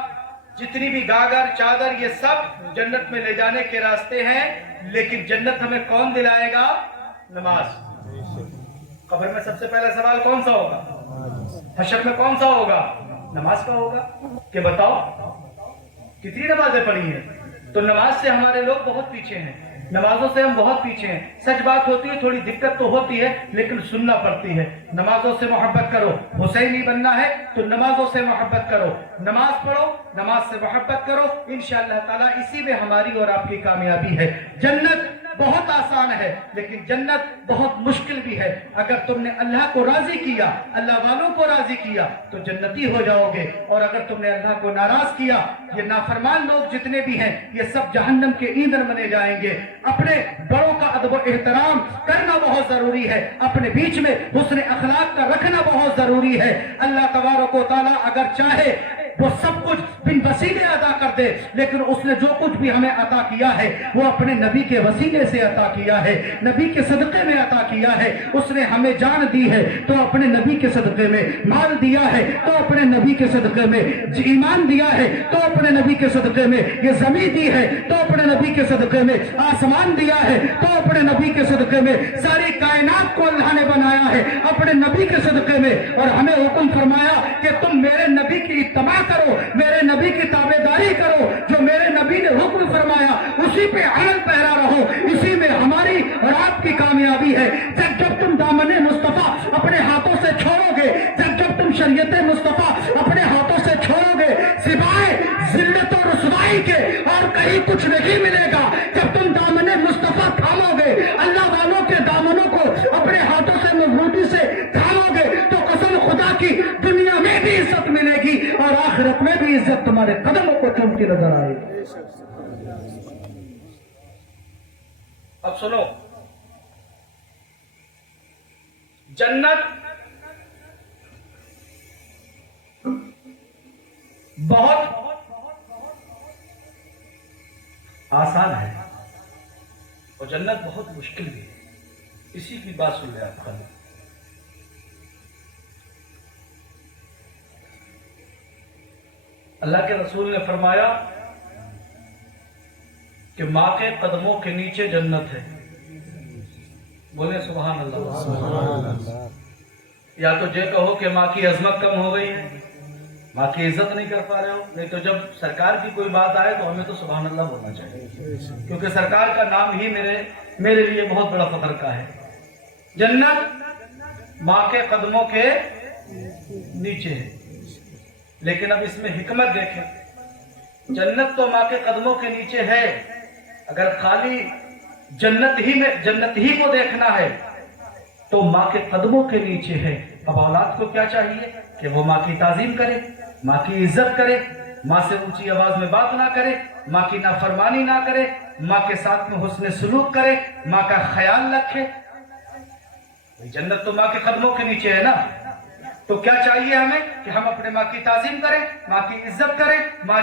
जितनी भी गागर, चादर, ये सब जन्नत में ले जाने के रास्ते हैं। लेकिन जन्नत हमें कौन दिलाएगा? नमाज। कब्र में सबसे पहला सवाल कौन सा होगा? हशर में कौन सा होगा? नमाज का होगा। कि बताओ कितनी नमाजें पढ़ी हैं? तो नमाज से हमारे लोग बहुत पीछे हैं, नमाजों से हम बहुत पीछे हैं। सच बात होती है, थोड़ी दिक्कत तो होती है, लेकिन सुनना पड़ती है। नमाजों से मोहब्बत करो। हुसैनी बनना है तो नमाजों से मोहब्बत करो, नमाज पढ़ो, नमाज से मोहब्बत करो। इंशाअल्लाह ताला इसी में हमारी और आपकी कामयाबी है। जन्नत बहुत आसान है, लेकिन जन्नत बहुत मुश्किल भी है। अगर तुमने अल्लाह को राजी किया, अल्लाह वालों को राजी किया, तो जन्नती हो जाओगे। और अगर तुमने अल्लाह को नाराज किया, ये नाफरमान लोग जितने भी हैं, ये सब जहन्नम के ईंधन बने जाएंगे। अपने बड़ों का अदब व एहतराम करना बहुत जरूरी है। अपने बीच में हुस्न अखलाक का रखना बहुत जरूरी है। अल्लाह तबारक व तआला अगर चाहे वो सब कुछ बिन वसीले अदा कर दे, लेकिन उसने जो कुछ भी हमें अता किया है वो अपने नबी के वसीले से अता किया है, नबी के सदक़े में अता किया है। उसने हमें जान दी है तो अपने नबी के सदक़े में, माल दिया है तो अपने नबी के सदक़े में, ईमान दिया है तो अपने नबी के सदक़े में, ये ज़मीन दी है तो अपने नबी के सदक़े में, आसमान दिया है तो अपने नबी के सदक़े में, सारी कायनात को अल्लाह ने बनाया है अपने नबी के सदक़े में। और हमें हुक्म फरमाया कि तुम मेरे नबी की इत्तबा करो, मेरे नबी की ताबेदारी करो। जो मेरे नबी ने हुक्म फरमाया उसी पे अमल पैरा रहो, इसी में हमारी और आपकी कामयाबी है। जब तुम दामने मुस्तफा अपने हाथों से छोड़ोगे, जब तुम शरीयत मुस्तफा अपने हाथों से छोड़ोगे, सिवाय जिल्लत और रुसवाई के और कहीं कुछ नहीं मिलेगा। जब तुम दामने मुस्तफा थामोगे, अल्लाह वालों के दामनों को अपने हाथों से मजबूती से थामोगे, तो कसम खुदा की दुनिया में भी इज्जत मिलेगी और आखिरत में भी इज्जत तुम्हारे कदमों को चूमती नजर आएगी। अब सुनो, जन्नत बहुत आसान है और जन्नत बहुत मुश्किल भी है। इसी की बात सुन रहे आप खाली। अल्लाह के रसूल ने फरमाया कि माँ के कदमों के नीचे जन्नत है। बोले सुभान अल्लाह। या तो ये कहो कि माँ की अजमत कम हो गई है, माँ की इज्जत नहीं कर पा रहे हो, नहीं तो जब सरकार की कोई बात आए तो हमें तो सुभान अल्लाह बोलना चाहिए, क्योंकि सरकार का नाम ही मेरे लिए बहुत बड़ा फख्र का है। जन्नत माँ के कदमों के नीचे है, लेकिन अब इसमें हिकमत देखें। जन्नत तो माँ के कदमों के नीचे है, अगर खाली जन्नत ही को देखना है तो माँ के कदमों के नीचे है। अब औलाद को क्या चाहिए कि वो माँ की ताजीम करे, माँ की इज्जत करे, माँ से ऊंची आवाज में बात ना करे, माँ की नाफरमानी ना करे, माँ के साथ में हुस्न सुलूक करे, माँ का ख्याल रखे। जन्नत तो माँ के कदमों के नीचे है ना, तो क्या चाहिए हमें कि हम अपने माँ की ताजीम करें, माँ की इज्जत करें, माँ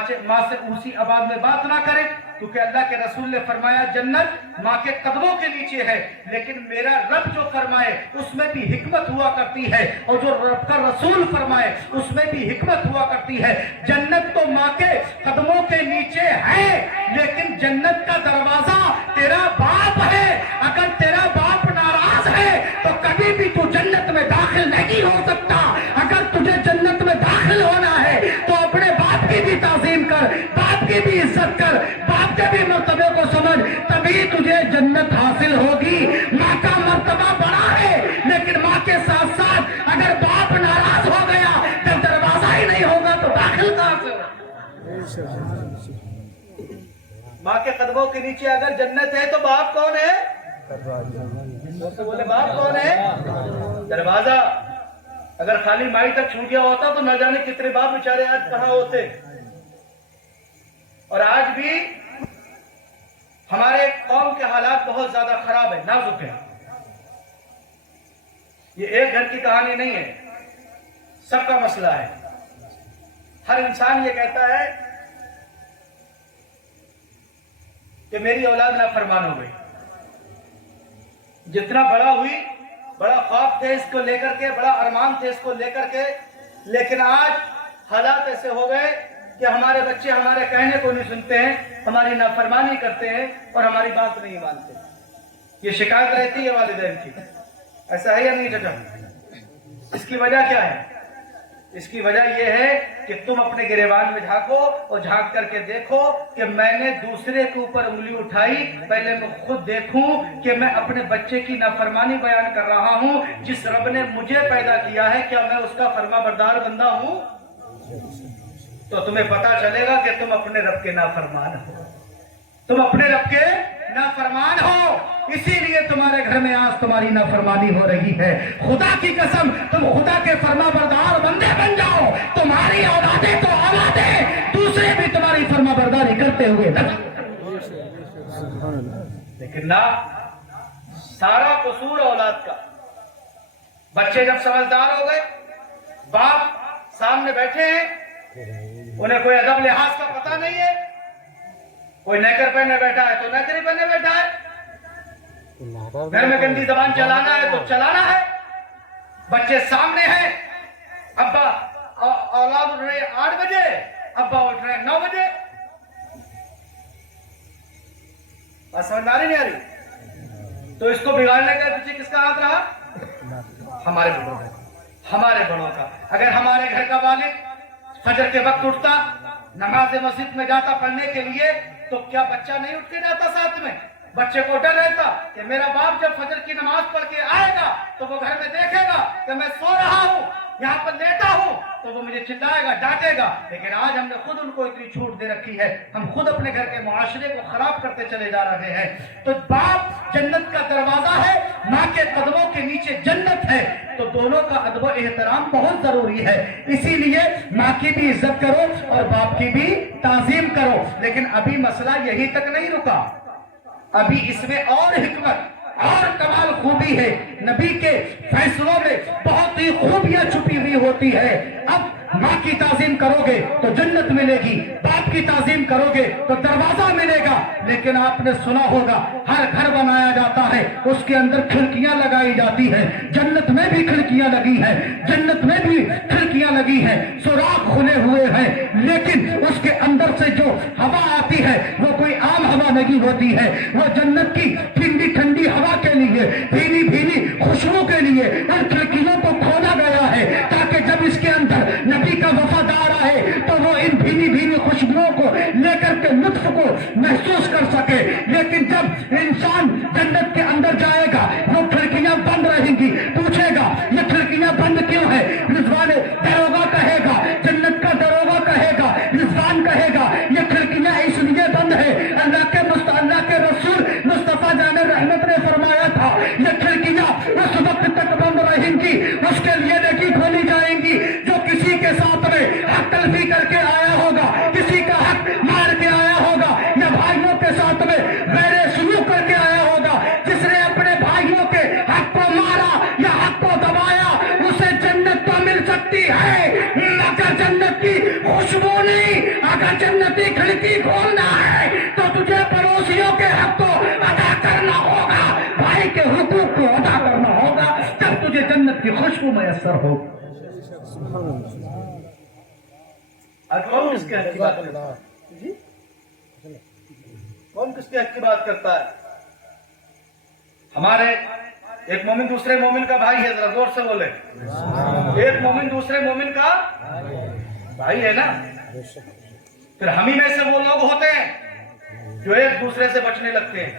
से ऊंची आवाज में बात ना करें, क्योंकि अल्लाह के रसूल ने फरमाया जन्नत माँ के कदमों के नीचे है, लेकिन मेरा रब जो फरमाए उसमें भी हिकमत हुआ करती है, और जो रब का रसूल फरमाए उसमें भी हिकमत हुआ करती है। जन्नत तो माँ के कदमों के नीचे है, लेकिन जन्नत का दरवाजा तेरा बाप है। अगर तेरा बाप नाराज है तो कभी भी तू जन्नत में दाखिल नहीं हो सकता। अगर तुझे जन्नत में दाखिल होना है तो अपने बाप की भी ताजीम कर, बाप की भी इज्जत कर, बाप के भी मर्तबे को समझ, तभी तुझे जन्नत हासिल होगी। माँ का मर्तबा बड़ा है, लेकिन माँ के साथ साथ अगर बाप नाराज हो गया जब दरवाजा ही नहीं होगा तो दाखिल कहां से होगा। माँ के कदमों के नीचे अगर जन्नत है तो बाप कौन है? तो बोले बाप कौन है? दरवाजा। अगर खाली माई तक छूट गया होता तो न जाने कितने बाप बेचारे आज कहां होते। और आज भी हमारे कौम के हालात बहुत ज्यादा खराब है, नाजुक है। ये एक घर की कहानी नहीं है, सबका मसला है। हर इंसान ये कहता है कि मेरी औलाद नाफरमान हो गई। जितना बड़ा हुई, बड़ा ख्वाब थे इसको लेकर के, बड़ा अरमान थे इसको लेकर के, लेकिन आज हालात ऐसे हो गए कि हमारे बच्चे हमारे कहने को नहीं सुनते हैं, हमारी नाफरमानी करते हैं और हमारी बात नहीं मानते। ये शिकायत रहती है वालिदैन की, ऐसा है या नहीं चाचा? इसकी वजह क्या है? इसकी वजह यह है कि तुम अपने गिरेबान में झांको और झांक करके देखो कि मैंने दूसरे के ऊपर उंगली उठाई, पहले मैं खुद देखूं कि मैं अपने बच्चे की नाफरमानी बयान कर रहा हूं। जिस रब ने मुझे पैदा किया है, क्या मैं उसका फरमाबरदार बंदा हूं? तो तुम्हें पता चलेगा कि तुम अपने रब के नाफरमान हो, तुम अपने रब के नाफरमान हो। इसीलिए तुम्हारे घर में आज तुम्हारी नाफरमानी हो रही है। खुदा की कसम, तुम खुदा के फरमाबरदार बंदे बन जाओ, तुम्हारी औलादें तो औलादें दूसरे भी तुम्हारी फरमाबरदारी करते हुए लेकिन ना, सारा कसूर औलाद का। बच्चे जब समझदार हो गए, बाप सामने बैठे हैं, उन्हें कोई अदब लिहाज का पता नहीं है, कोई नेकर पहने बैठा है तो नेकरी पहने बैठा है, घर में गंदी जबान चलाना है तो चलाना है। बच्चे सामने हैं, अब्बा औलाद उठ रहे 8 बजे, अब्बा उठ रहे 9 बजे। समझ में आ रही नहीं आ रही? तो इसको बिगाड़ने के पीछे किसका हाथ रहा? हमारे बड़ों का, हमारे बड़ों का। अगर हमारे घर का वालिद फजर के वक्त उठता, नमाज मस्जिद में जाता पढ़ने के लिए, तो क्या बच्चा नहीं उठ के जाता साथ में? बच्चे को डर रहता कि मेरा बाप जब फजर की नमाज पढ़ के आएगा तो वो घर में देखेगा कि मैं सो रहा हूँ, यहाँ पर लेटा हूँ, तो वो मुझे चिल्लाएगा, डांटेगा। लेकिन आज हमने खुद उनको इतनी छूट दे रखी है, हम खुद अपने घर के मुआशरे को खराब करते चले जा रहे हैं। तो बाप जन्नत का दरवाजा है, माँ के कदमों के नीचे जन्नत है, तो दोनों का अदब एहतराम बहुत जरूरी है। इसीलिए माँ की भी इज्जत करो और बाप की भी ताजीम करो। लेकिन अभी मसला यही तक नहीं रुका, अभी इसमें और हिकमत, اور کمال خوبی ہے، نبی کے فیصلوں میں بہت ہی خوبیاں چھپی ہوئی ہوتی ہے۔ اب ماں کی تعظیم کرو گے تو جنت ملے گی، باپ کی تعظیم کرو گے تو دروازہ ملے گا، لیکن آپ نے سنا ہوگا ہر گھر بنایا جاتا ہے، اس کے اندر کھڑکیاں لگائی جاتی ہے، جنت میں بھی کھڑکیاں لگی ہیں، جنت میں بھی کھڑکیاں لگی ہیں، سوراخ کھلے ہوئے ہیں، لیکن اس کے اندر سے جو ہوا آتی ہے وہ کوئی عام ہوا نہیں ہوتی ہے، وہ جنت کی ٹھنڈی ٹھنڈی ہوا کے لیے، بھینی بھینی خوشبو کے لیے ان کھڑکیوں کو کھولا گیا ہے، تاکہ جب اس کے اندر نبی کا وفادار آئے تو وہ ان بھینی بھینی خوشبوؤں کو لے کر کے لطف کو محسوس کر سکے۔ لیکن جب انسان جنت کے اندر جائے گا وہ کھڑکیاں بند رہیں گی، پوچھے گا یہ کھڑکیاں بند کیوں ہے؟ رضوان دروگا کہے گا، جنت کا دروگا کہے گا، رضوان کہے گا یہ کھڑکیاں اس لیے بند ہے، اللہ کے رسول مصطفیٰ جان رحمت نے فرمایا تھا یہ کھڑکیاں اس وقت تک بند رہیں گی، اس کے لیے نہیں کھولی جائیں گی جو کسی کے ساتھ میں حق تلفی کر کے آیا ہوگا، کسی کا حق مار کے آیا ہوگا، یا بھائیوں کے ساتھ میں غیر سلوک کر کے آیا ہوگا، جس نے اپنے بھائیوں کے حق کو مارا یا حق کو دبایا، اسے جنت تو مل سکتی ہے مگر جنت کی خوشبو نہیں۔ اگر جنتی کھڑکی کھولنا ہے تو تجھے پڑوسیوں کے حق کو ادا کرنا ہوگا، بھائی کے حقوق کو ادا کرنا ہوگا، تب تجھے جنت کی خوشبو میسر ہوگی۔ آج کون کس کے حق کی بات کرتا ہے؟ جی کون کس کے حق کی بات کرتا ہے؟ ہمارے ایک مومن دوسرے مومن کا بھائی ہے، ذرا زور سے بولے، ایک مومن دوسرے مومن کا بھائی ہے نا۔ پھر ہم ہی میں سے وہ لوگ ہوتے ہیں جو ایک دوسرے سے بچنے لگتے ہیں،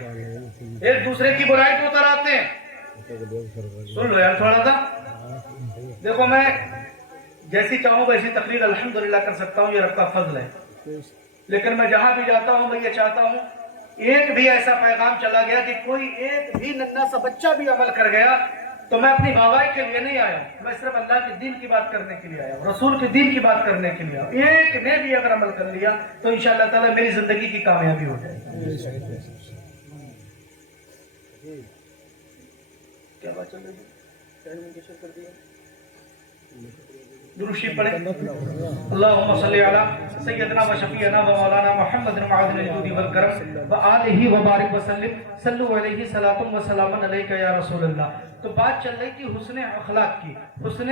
ایک دوسرے کی برائی کو اتر آتے ہیں۔ سن لو یار تھوڑا سا، دیکھو میں جیسی چاہوں ویسی تقریر الحمدللہ کر سکتا ہوں، یہ رب کا فضل ہے، لیکن میں جہاں بھی جاتا ہوں میں یہ چاہتا ہوں ایک بھی ایسا پیغام چلا گیا کہ کوئی ایک بھی ننھا سا بچہ بھی عمل کر گیا تو میں اپنی بابائی کے لیے نہیں آیا ہوں، میں صرف اللہ کے دین کی بات کرنے کے لیے آیا ہوں، رسول کے دین کی بات کرنے کے لیے آیا ہوں۔ ایک نے بھی اگر عمل کر لیا تو انشاءاللہ تعالیٰ میری زندگی کی کامیابی ہو جائے گی۔ کیا بات چل رہی ہے؟ دروشی پڑھیں، اللہم صلی علی سیدنا و شفیعنا و مولانا محمد معدن الجود والکرم و آلہ و بارک وسلم، صلو علیہ صلاۃ و سلام علیکہ یا رسول اللہ۔ تو بات چل رہی تھی حسن اخلاق کی، حسن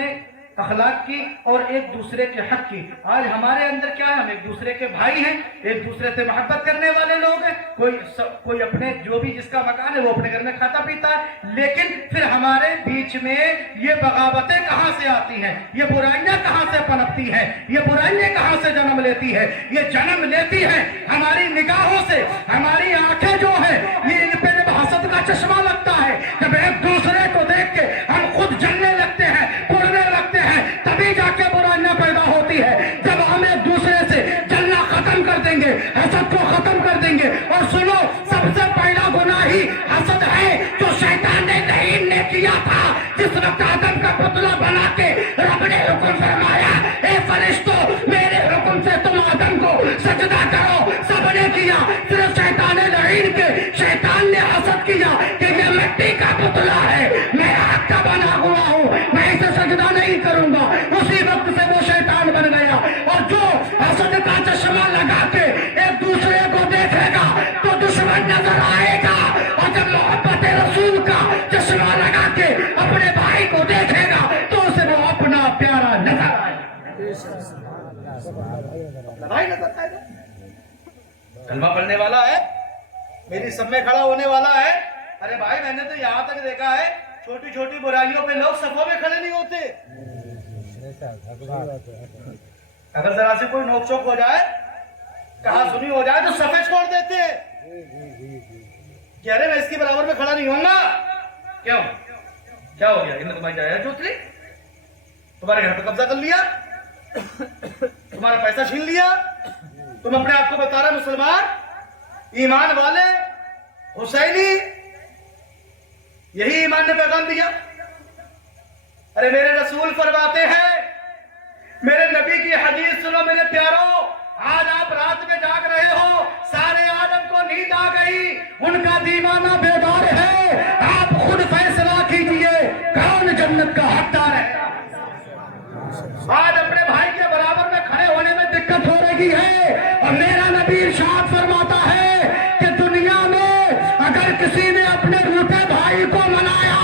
اخلاق کی اور ایک دوسرے کے حق کی۔ آج ہمارے اندر کیا ہے؟ ہم ایک دوسرے کے بھائی ہیں، ایک دوسرے سے محبت کرنے والے لوگ ہیں، کوئی اپنے جو بھی جس کا مکان ہے وہ اپنے گھر میں کھاتا پیتا ہے، لیکن پھر ہمارے بیچ میں یہ بغاوتیں کہاں سے آتی ہیں، یہ برائیاں کہاں سے پنپتی ہیں، یہ برائیاں کہاں سے جنم لیتی ہے؟ یہ جنم لیتی ہے ہماری نگاہوں سے۔ ہماری آنکھیں جو ہیں یہ ان پہ جب حسد کا چشمہ لگتا ہے، جب ایک دوسرے کو دیکھ کے ہم خود جلنے لگتے ہیں، اڑنے لگتے ہیں، تبھی جا کے برائیاں پیدا ہوتی ہے۔ جب ہم ایک دوسرے سے جلنا ختم کر دیں گے، حسد کو ختم کر دیں گے، اور سنو سب سے پہلا گناہ ہی حسد ہے جو شیطان نے لعین نے کیا تھا۔ جس وقت آدم کا پتلا بنا کے رب نے حکم فرمایا اے فرشتوں میرے حکم سے تم آدم کو سجدہ کرو، سب نے کیا، صرف شیطان لعین کے شیطان نے حسد کیا کہ یہ مٹی کا پتلا ہے، میں آگ کا بنا ہوا ہوں، میں اسے سجدہ نہیں کروں گا۔ اسی وقت سے وہ شیطان بن گیا، اور جو حسد کا چشمہ لگا کے ایک دوسرے کو دیکھے گا تو دشمن نظر آئے گا، اور جب محبت رسول کا چشمہ لگا کے اپنے بھائی کو دیکھے گا تو اسے وہ اپنا پیارا نظر آئے گا۔ کلمہ پڑھنے والا ہے، میری سب میں کھڑا ہونے والا ہے، ارے بھائی میں نے تو یہاں تک دیکھا ہے چھوٹی چھوٹی برائیوں پہ لوگ صفوں میں کھڑے نہیں ہوتے۔ اگر ذرا سے کوئی نوک چوک ہو جائے، کہا سنی ہو جائے تو صفے چھوڑ دیتے کہ ارے میں اس کی برابر میں کھڑا نہیں ہوں گا۔ کیوں؟ کیا ہو گیا؟ انہیں تمہاری جائے چوتری، تمہارے گھر پہ قبضہ کر لیا، تمہارا پیسہ چھین لیا، تم اپنے آپ کو بتا رہے مسلمان، ایمان والے، حسینی، یہی ایمان نے پیغام دیا۔ ارے میرے رسول فرماتے ہیں، میرے نبی کی حدیث سنو میرے پیارو، آج آپ رات میں جاگ رہے ہو، سارے عالم کو نیند آ گئی، ان کا دیوانہ بیدار ہے، آپ खुद फैसला कीजिए कौन जन्नत का हकदार है। आज अपने भाई के बराबर में खड़े होने में दिक्कत हो रही है, और मेरा नबी इरशाद फरमाता है कि दुनिया में अगर किसी ने अपने रूठे भाई को मनाया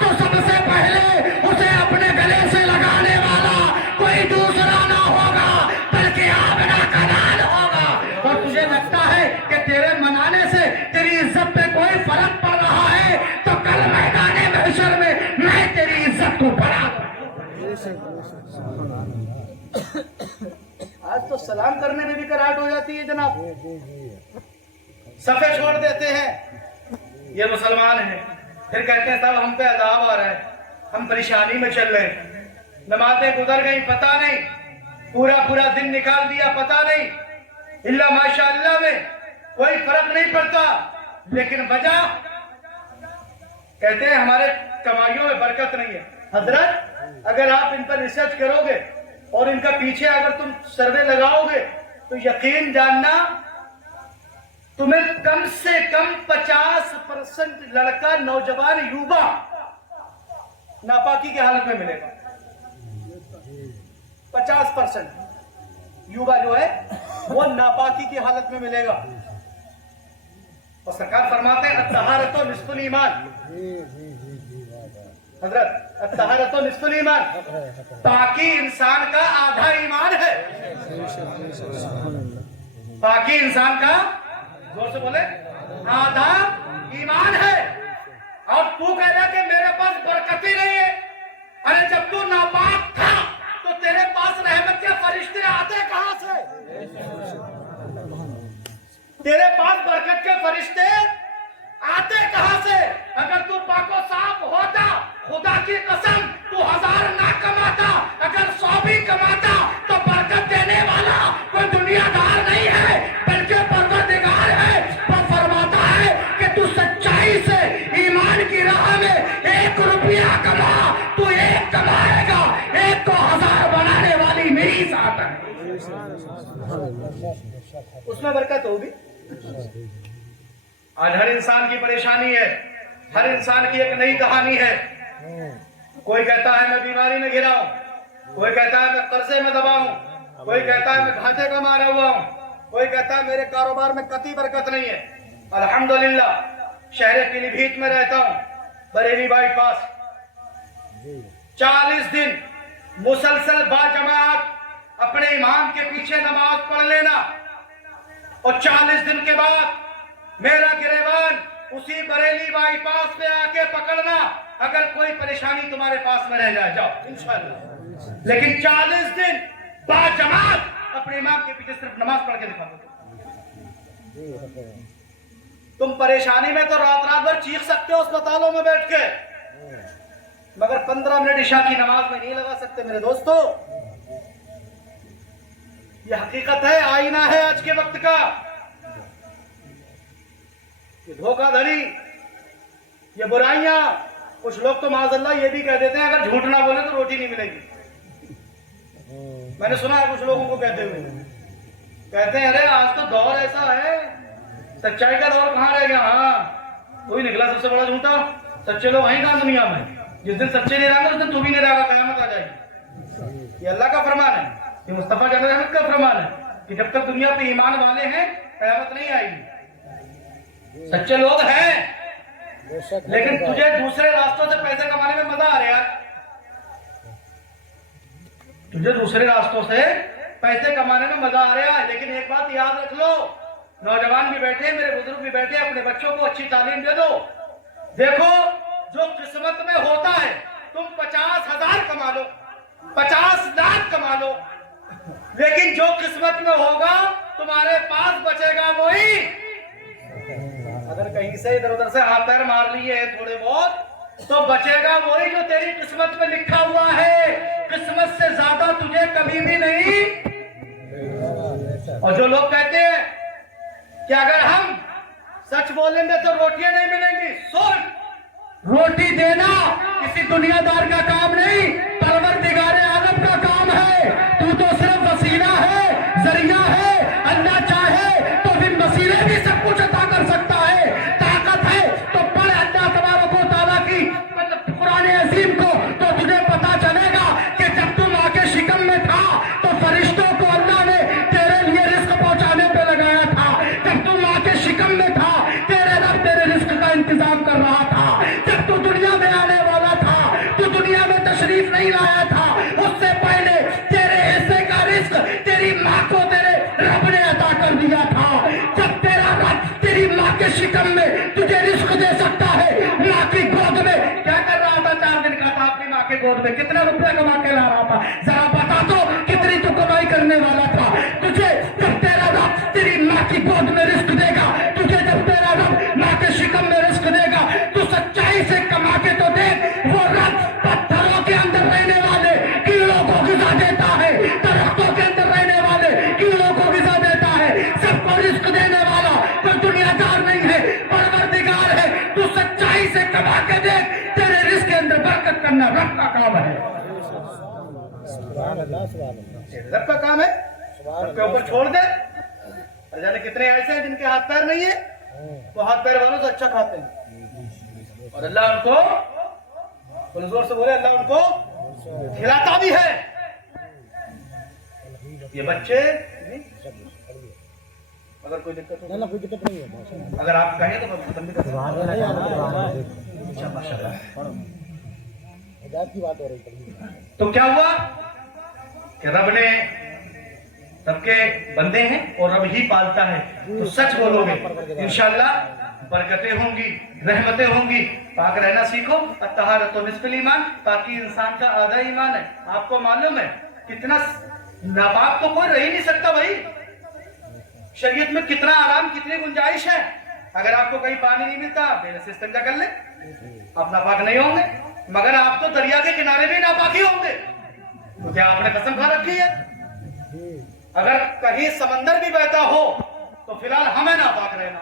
तो सबसे पहले उसे अपने गले से लगाने वाला कोई दूसरा ना होगा बल्कि आमना का लाल होगा। और तुझे लगता है कि तेरे मनाने से तेरी इज्जत पे कोई फर्क पड़ रहा है, तो कल मैदाने महशर में मैं तेरी इज्जत को बढ़ा। आज तो सलाम करने में भी कराहट हो जाती है जनाब, सफे छोड़ देते हैं। ये मुसलमान हैं, फिर कहते हैं साहब हम पे अजाब आ रहा है, हम परेशानी में चल रहे हैं, नमाजें गुजर गई पता नहीं, पूरा पूरा दिन निकाल दिया पता नहीं, इल्ला माशाअल्लाह में कोई फर्क नहीं पड़ता। लेकिन वजह कहते हैं हमारे कमाइयों में बरकत नहीं है। हजरत अगर आप इन पर रिसर्च करोगे और इनका पीछे अगर तुम सर्वे लगाओगे तो यकीन जानना तुम्हें कम से कम 50% लड़का नौजवान युवा नापाकी की हालत में मिलेगा। 50% युवा जो है वो नापाकी की हालत में मिलेगा। और सरकार फरमाते हैं अत्तहारतो निस्फुल ईमान। हजरत अत्तहारतो निस्फुल ईमान, पाकी इंसान का आधा ईमान है। पाकी इंसान का, जोर से बोले, आधा ईमान है। और तू कह रहा कि मेरे पास बरकत ही नहीं है। अरे जब तू नापाक था तो तेरे पास रहमत के फरिश्ते आते कहां से? तेरे पास बरकत के फरिश्ते आते कहां से? अगर तू पाको साफ होता, खुदा की कसम तू 1000 ना कमाता, अगर 100 भी कमाता तो बरकत देने वाला कोई दुनियादार नहीं है बल्कि परवरदिगार है। वो फरमाता है कि तू सच्चाई से ईमान की राह में 1 रुपया कमा, तू 1 कमाएगा, 1 को 1000 बनाने वाली मेरी साथ है, उसमें बरकत होगी। आज हर इंसान की परेशानी है, हर इंसान की एक नई कहानी है। कोई कहता है मैं बीमारी में घिरा हूं, कोई कहता है मैं कर्जे में दबा हूं, कोई कहता है मैं घाटे का मारा हुआ हूं, कोई कहता है मेरे कारोबार में कतई बरकत नहीं है। अल्हम्दुलिल्लाह शहर पीलीभीत में रहता हूं, बरेली बाईपास। 40 दिन मुसलसल बाजमात अपने इमाम के पीछे नमाज पढ़ लेना, और 40 दिन के बाद मेरा गिरेबान उसी बरेली बाईपास पे आके पकड़ना अगर कोई परेशानी तुम्हारे पास में रह जाए, जाओ इंशाअल्लाह। लेकिन 40 दिन बाजमात अपने इमाम के पीछे सिर्फ नमाज पढ़ के दिखा दो। तुम परेशानी में तो रात रात भर चीख सकते हो अस्पतालों में बैठ के, मगर 15 मिनट इशा की नमाज में नहीं लगा सकते मेरे दोस्तों। ये हकीकत है, आईना है आज के वक्त का। ये धोखाधड़ी, ये बुराइयां, कुछ लोग तो माज़अल्लाह ये भी कह देते हैं अगर झूठ ना बोले तो रोटी नहीं मिलेगी। मैंने सुना है कुछ लोगों को कहते हुए, कहते हैं अरे आज तो दौर ऐसा है, सच्चाई का दौर कहाँ रह गया। हाँ तू ही निकला सबसे बड़ा झूठा, सच्चे लोग वहीं कहाँ दुनिया में। जिस दिन सच्चे नहीं रहेंगे उस दिन तू भी नहीं रहेगा, कयामत आ जाएगी। ये अल्लाह का फरमान है, ये मुस्तफा जावेद अहमद का फरमान है कि जब तक दुनिया पे ईमान वाले हैं कयामत नहीं आएगी। सच्चे लोग हैं, लेकिन तुझे दूसरे रास्तों से पैसे कमाने में मजा आ रहा है। तुझे दूसरे रास्तों से पैसे कमाने में मजा आ रहा है, लेकिन एक बात याद रख लो, नौजवान भी बैठे, मेरे बुजुर्ग भी बैठे, अपने बच्चों को अच्छी तालीम दे दो। देखो जो किस्मत में होता है, तुम 50,000 कमा लो, 50 लाख कमा लो, लेकिन जो किस्मत में होगा तुम्हारे पास बचेगा वही। अगर कहीं से इधर उधर से हाथ पैर मार लिए हैं थोड़े बहुत, तो बचेगा वही जो तेरी किस्मत में लिखा हुआ है। किस्मत से ज्यादा तुझे कभी भी नहीं। और जो लोग कहते हैं कि अगर हम सच बोलेंगे तो रोटियां नहीं मिलेंगी, सुन, रोटी देना किसी दुनियादार का काम नहीं, परवरदिगार आलम का काम है। तू तो सिर्फ वसीला है, जरिया है। अल्लाह चाहे तो बिन वसीले भी सब कुछ अता कर सकता है। ताकत है तो पढ़ अल्लाह तबारक व तआला की तशरीफ नहीं लाया था, उससे पहले तेरे हिस्से का रिस्क तेरी माँ को तेरे रब ने अता कर दिया था। जब तेरा रब तेरी माँ के शिकम में तुझे रिस्क दे सकता है, माँ की गोद में क्या कर रहा था 4 दिन का था अपनी माँ के गोद में, कितना रुपया कमा के ला रहा था, जरा बता दो कितनी तू कमाई करने वाला था। तुझे जब तेरा रब तेरी माँ की गोद में रिस्क देगा, तुझे जब तेरा रब माँ के शिकम में रिस्क देगा, तू सच्चाई से कमा के तो देख। वो रब पत्थरों के अंदर रहने वाले कीड़ों को गिजा देता है, दरख्तों के अंदर रहने वाले कीड़ों को गिजा देता है, सबको रिस्क देने वाला कोई दुनियादार नहीं है, परवरदिगार है। तू सच्चाई से कमा के देख, तेरे रिस्क के अंदर बरकत करना रब का काम है, रब का काम है। सबके ऊपर छोड़ दे। और जाने कितने ऐसे हैं जिनके हाथ पैर नहीं है, वो हाथ पैर वालों से अच्छा खाते हैं, और अल्लाह उनको जोर से बोले, अल्लाह उनको खिलाता भी है। ये बच्चे अगर कोई दिक्कत हो, कोई दिक्कत नहीं है, अगर आप कहें तो मैं खत्म भी कर सकता हूं। माशाल्लाह की बात हो रही। तो क्या हुआ कि रब ने, सबके बंदे हैं और रब ही पालता है, तो सच बोलोगे इंशाअल्लाह बरकतें होंगी, रहमतें होंगी। पाक रहना सीखो। अत्तहारतु निस्फुल ईमान, पाकी इंसान का आधा ईमान है। आपको मालूम है कितना नापाक तो कोई रह ही नहीं सकता भाई। शरीयत में कितना आराम, कितनी गुंजाइश है। अगर आपको कहीं पानी नहीं मिलता, आप बेल से इस्तेंजा कर ले, आप नापाक नहीं होंगे। मगर आप तो दरिया के किनारे भी नापाक ही होंगे, तो क्या आपने कसम खा रखी है? अगर कहीं समंदर भी बहता हो तो फिलहाल हमें नापाक रहना,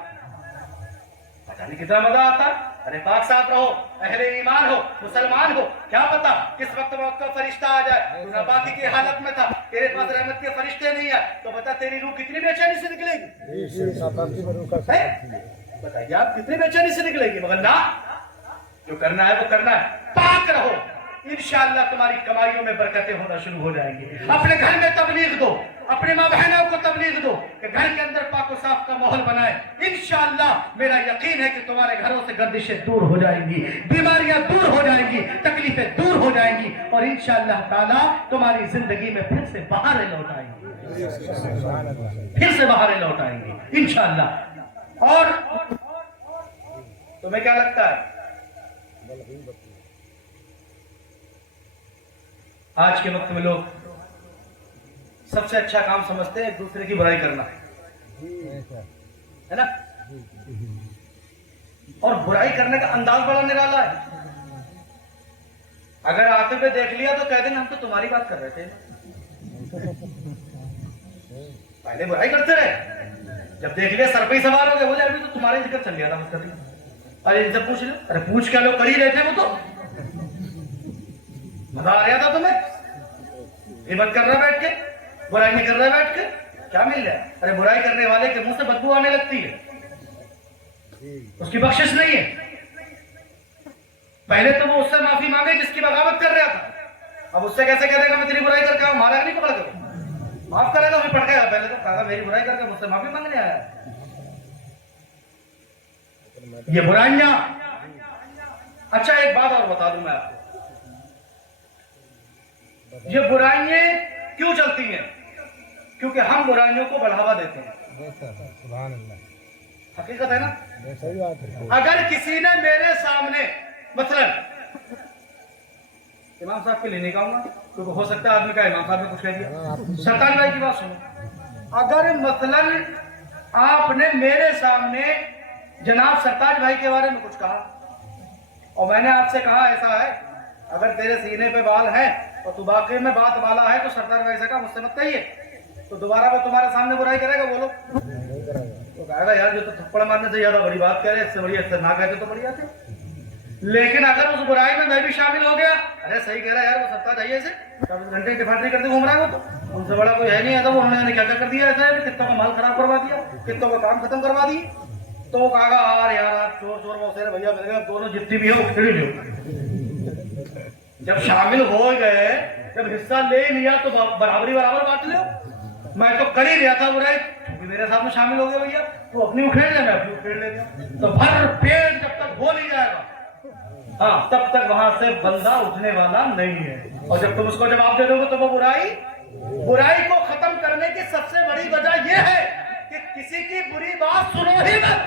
पता नहीं कितना मजा आता। अरे पाक साफ रहो, अहले ईमान हो, मुसलमान हो, क्या पता किस वक्त मौत का फरिश्ता आ जाए। तू नापाकी की हालत में था, तेरे पास रहमत के फरिश्ते नहीं आए, तो बता तेरी रूह कितनी बेचैनी से निकलेगी। बताइए आप कितनी बेचैनी से निकलेगी। मगर ना, जो करना है वो करना है। पाक रहो, इंशाअल्लाह तुम्हारी कमाइयों में बरकतें होना शुरू हो जाएंगी। अपने घर में तबलीग दो, अपने माँ बहनों को तबलीग दो कि घर के अंदर पाक व साफ का माहौल बनाए। इंशाअल्लाह मेरा यकीन है कि तुम्हारे घरों से गर्दिशें दूर हो जाएंगी, बीमारियां दूर हो जाएंगी, तकलीफें दूर हो जाएंगी, और इंशाअल्लाह ताला तुम्हारी जिंदगी में फिर से बहारें लौट आएंगी, फिर से बहारें लौट आएंगी इंशाअल्लाह। और तुम्हें क्या लगता है, आज के वक्त में लोग सबसे अच्छा काम समझते हैं एक दूसरे की बुराई करना, है ना। और बुराई करने का अंदाज बड़ा निराला है। अगर आते हुए देख लिया तो कह देंगे हम तो तुम्हारी बात कर रहे थे, पहले बुराई करते रहे, जब देख लिया सर पे ही सवार हो गए, बोले अभी तो तुम्हारे जिक्र चल गया था बस। अरे इनसे पूछ लो, अरे पूछ क्या लोग कर ही रहे थे, वो तो मजा आ रहा था तुम्हें। हिम्मत कर रहा बैठ के, बुराई नहीं कर रहा बैठ के, क्या मिल रहा है। अरे बुराई करने वाले के मुंह से बदबू आने लगती है, उसकी बख्शिश नहीं है। पहले तो वो उससे माफी मांगे जिसकी बगावत कर रहा था, अब उससे कैसे कह देगा मैं तेरी बुराई करके आऊं, मारा नहीं पकड़ कर माफ करेगा, फिर पटकेगा। पहले तो कहा मेरी बुराई करके मुझसे माफी मांगने आया। ये बुराइयां, अच्छा एक बात और बता दूं मैं आपको, ये बुराइयां क्यों चलती हैं? क्योंकि हम बुराइयों को बढ़ावा देते हैं। हकीकत है ना। अगर किसी ने मेरे सामने, मसलन इमाम साहब के लिए नहीं कहूंगा क्योंकि हो सकता है आदमी का इमाम साहब ने कुछ कह दिया, सरताज भाई की बात सुनो। अगर मसलन आपने मेरे सामने जनाब सरताज भाई के बारे में कुछ कहा और मैंने आपसे कहा ऐसा है, अगर तेरे सीने पे बाल हैं और तू वाकई में बात वाला है तो सरदार भाई से कहा मुझसे मत कहिए, तो दोबारा वो तुम्हारे सामने बुराई करेगा, बोलो तो कहेगा यार जो तो थप्पड़ मारने से ज्यादा बड़ी बात कह रहे, इससे बढ़िया इससे ना कहते तो बढ़िया थे। लेकिन अगर उस बुराई में मैं भी शामिल हो गया, अरे सही कह रहा है यार वो सरताज जाइए से 24 घंटे डिफाल्टरी करते घूम रहा है, वो तो उनसे बड़ा कोई है नहीं है, तो उन्होंने क्या क्या कर दिया, ऐसा है कितनों का माल खराब करवा दिया, कितनों का काम खत्म करवा दिए। तो वो कहा यार आप चोर चोर मौसे भैया मेरे दोनों जितनी भी है वो खिड़ी लो। जब शामिल हो गए, जब हिस्सा ले लिया तो बराबरी बराबर बांट लो। मैं तो कर ही रहा था बुराई, मेरे साथ में शामिल हो गया भैया, तो अपनी उखेड़ ले, मैं अपनी उखेड़ ले गया। तो भर पेट जब तक हो नहीं जाएगा हाँ, तब तक वहां से बंदा उठने वाला नहीं है। और जब तुम उसको जवाब दे दोगे तो वो बुराई को खत्म करने की सबसे बड़ी वजह यह है कि किसी की बुरी बात सुनो ही मत।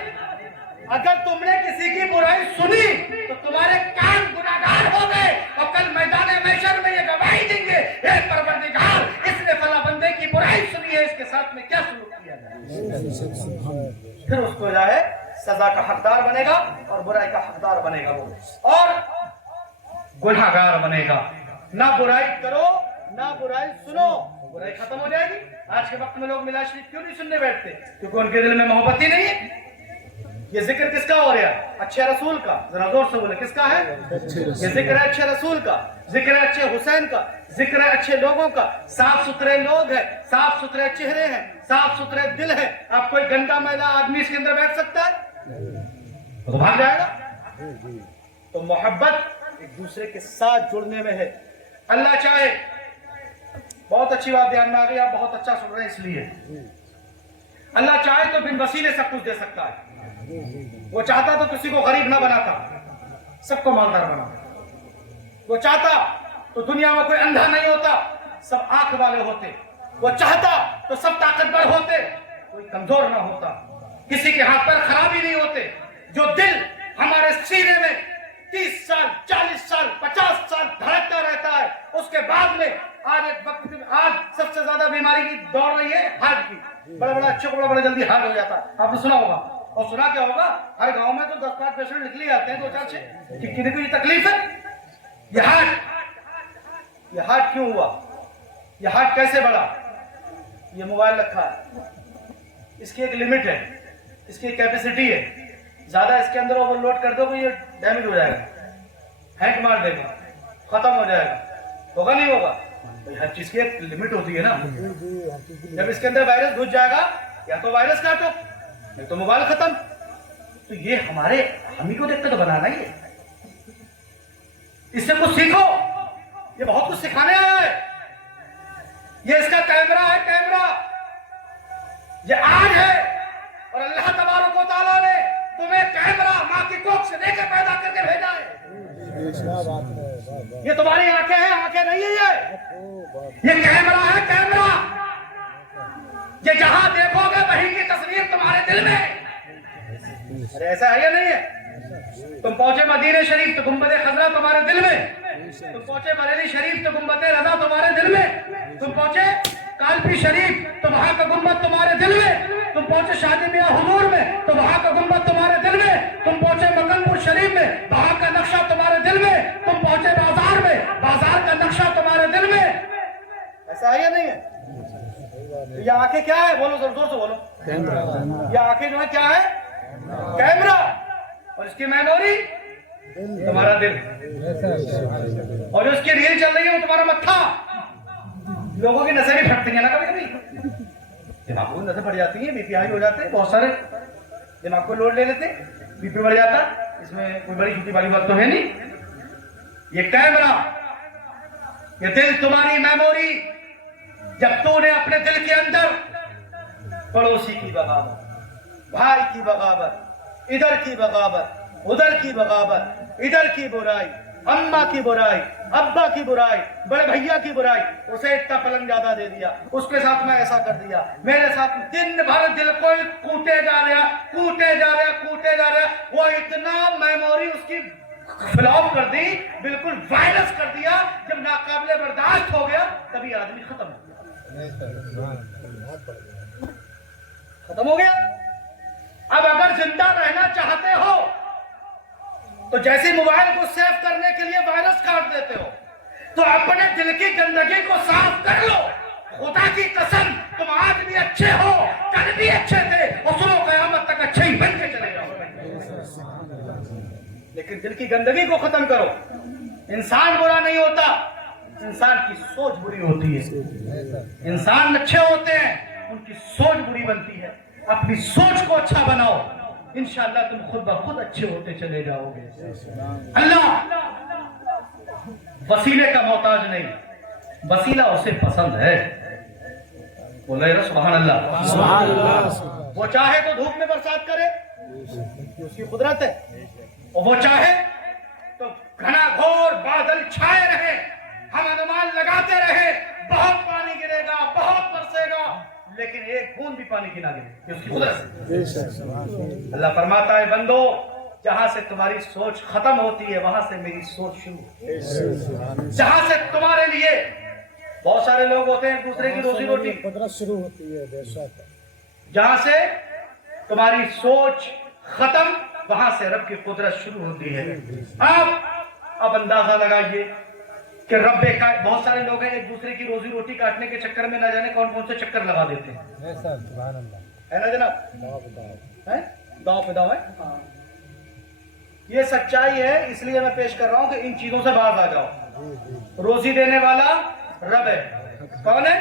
अगर तुमने किसी की बुराई सुनी तो तुम्हारे कान गुनाहगार हो गए और कल मैदान महशर में ये गवाही देंगे, हे परवरदिगार, इसने फला बंदे की बुराई सुनी है, इसके साथ में क्या सलूक किया जाए। फिर उसको जो है सजा का हकदार बनेगा और बुराई का हकदार बनेगा वो, और गुनाहगार बनेगा। ना बुराई करो ना बुराई सुनो, बुराई खत्म हो जाएगी। आज के वक्त में लोग मिलाद शरीफ क्यों नहीं सुनने बैठते? क्योंकि उनके दिल में मोहब्बत ही नहीं है। ये जिक्र किसका हो रहा है? अच्छे रसूल का। जरा जोर से बोले, किसका है? ये जिक्र है अच्छे रसूल का, जिक्र है अच्छे हुसैन का, जिक्र है अच्छे लोगों का। साफ सुथरे लोग हैं, साफ सुथरे चेहरे हैं, साफ सुथरे दिल है। अब कोई गंदा मैला आदमी इसके अंदर बैठ सकता है? तो भाग जाएगा। तो मोहब्बत एक दूसरे के साथ जुड़ने में है। अल्लाह चाहे, बहुत अच्छी बात ध्यान में आ गई, आप बहुत अच्छा सुन रहे हैं इसलिए। अल्लाह चाहे तो बिन वसीले सब कुछ दे सकता है। वो चाहता तो किसी को गरीब ना बनाता, सबको मालदार बनाता। वो चाहता तो दुनिया में कोई अंधा नहीं होता, सब आंख वाले होते। वो चाहता तो सब ताकतवर होते, कोई कमजोर ना होता। किसी के हाथ पैर खराब ही नहीं होते। जो दिल हमारे सीने में 30 साल 40 साल 50 साल धड़कता रहता है, उसके बाद में आज एक वक्त में आज सबसे ज्यादा बीमारी की दौड़ रही है हार्ट की। बड़ा बड़ा अच्छे को बड़ा जल्दी हार्ट हो जाता है, आपने सुना होगा। और सुना क्या होगा, हर गांव में तो 10-5 पेशेंट निकले आते हैं, 2-4 से। किसी को ये तकलीफ है, ये हार्ट क्यों हुआ, ये हार्ट कैसे बढ़ा? ये मोबाइल रखा है, इसकी एक लिमिट है, इसकी कैपेसिटी है। ज्यादा इसके अंदर ओवरलोड कर दो तो ये डैमेज हो जाएगा, हैंग मार देगा, खत्म हो जाएगा। होगा नहीं होगा? भाई हर चीज की एक लिमिट होती है ना। जब इसके अंदर वायरस घुस जाएगा, या तो वायरस काटो नहीं तो मोबाइल खत्म। तो ये हमारे हम ही को देखते तो बनाना ही है। इससे कुछ सीखो, ये बहुत कुछ सिखाने आया है। ये इसका कैमरा है, कैमरा ये आज है। और अल्लाह तबारक व तआला ने तुम्हें कैमरा मां की कोख से लेकर पैदा करके भेजा है। ये तुम्हारी आंखें हैं, आंखें नहीं है ये कैमरा है, कैमरा। ये जहां देखोगे वहीं की तस्वीर तुम्हारे दिल में। अरे ऐसा है या नहीं है? तुम पहुंचे मदीने शरीफ तो गुंबद खजरा तुम्हारे दिल में, तुम पहुंचे बरेली शरीफ तो गुंबद रजा तुम्हारे दिल में, तुम पहुंचे कालपी शरीफ तो वहां का गुंबद तुम्हारे दिल में, तुम पहुंचे शादी मियां हुजूर में तो वहां का गुंबद तुम्हारे दिल में, तुम पहुंचे मकनपुर शरीफ में वहां का नक्शा तुम्हारे दिल में, तुम पहुंचे बाजार में बाजार का नक्शा तुम्हारे दिल में। ऐसा है या नहीं है? ये आंखें क्या है? बोलो जोर से बोलो। ये आंखें जो है क्या है? कैमरा। और इसकी मेमोरी तुम्हारा दिल, और जो उसकी रील चल रही है वो तुम्हारा मत्था। लोगों की नसें भी फटती हैं ना कभी कभी, दिमाग को नसें फट जाती हैं, बीपी हाई हो जाते हैं, बहुत सारे दिमाग को लोड ले लेते, बीपी बढ़ जाता। इसमें कोई बड़ी छोटी वाली बात तो है नहीं। ये कैमरा, ये दिल तुम्हारी मेमोरी। जब तूने अपने दिल के अंदर पड़ोसी की बगावत, भाई की बगावत, इधर की बगावत, उधर की बगावत, इधर की बुराई, अम्मा की बुराई, अब्बा की बुराई, बड़े भैया की बुराई, उसे इतना पलंग ज्यादा दे दिया, उसके साथ में ऐसा कर दिया, मेरे साथ दिन भर दिल को कूटे जा रहा, कूटे जा रहा, कूटे जा रहा। वो इतना मेमोरी उसकी फ्लॉप कर दी, बिल्कुल वायरस कर दिया। जब नाकाबिले बर्दाश्त हो गया तभी आदमी खत्म हो गया, खत्म हो गया। अब अगर जिंदा रहना चाहते हो तो जैसे मोबाइल को सेव करने के लिए वायरस काट देते हो, तो अपने दिल की गंदगी को साफ कर लो। खुदा की कसम, तुम आज भी अच्छे हो, कल भी अच्छे थे, और सुनो क़यामत तक अच्छे ही बन के चले जाओ। लेकिन दिल की गंदगी को खत्म करो। इंसान बुरा नहीं होता, इंसान की सोच बुरी होती है। इंसान अच्छे होते हैं, उनकी सोच बुरी बनती है। अपनी सोच को अच्छा बनाओ, इंशाअल्लाह तुम खुद ब खुद अच्छे होते चले जाओगे। अल्लाह वसीले का मोहताज नहीं, वसीला उसे पसंद है। बोले सुभान अल्लाह। वो चाहे तो धूप में बरसात करे, उसकी कुदरत है, और वो चाहे तो घना घोर बादल छाए रहे, हम अनुमान लगाते रहे बहुत पानी गिरेगा, बहुत बरसेगा, लेकिन एक बूंद भी पानी की ना गिरे, ये उसकी कुदरत है। अल्लाह फरमाता है बंदो, जहां से तुम्हारी सोच खत्म होती है वहां से मेरी सोच शुरू होती है। जहां से तुम्हारे लिए बहुत सारे लोग होते हैं दूसरे की रोजी रोटी कुदरत शुरू होती है, बेशक। जहां से तुम्हारी सोच खत्म वहां से रब की कुदरत शुरू होती है। अब अंदाजा लगाइए कि रब का बहुत सारे लोग हैं एक दूसरे की रोजी रोटी काटने के चक्कर में ना जाने कौन कौन से चक्कर लगा देते हैं, है ना जनाब? है दाव पे दाव है। ये सच्चाई है, इसलिए मैं पेश कर रहा हूं कि इन चीजों से बाहर आ जाओ। रोजी देने वाला रब है। कौन है?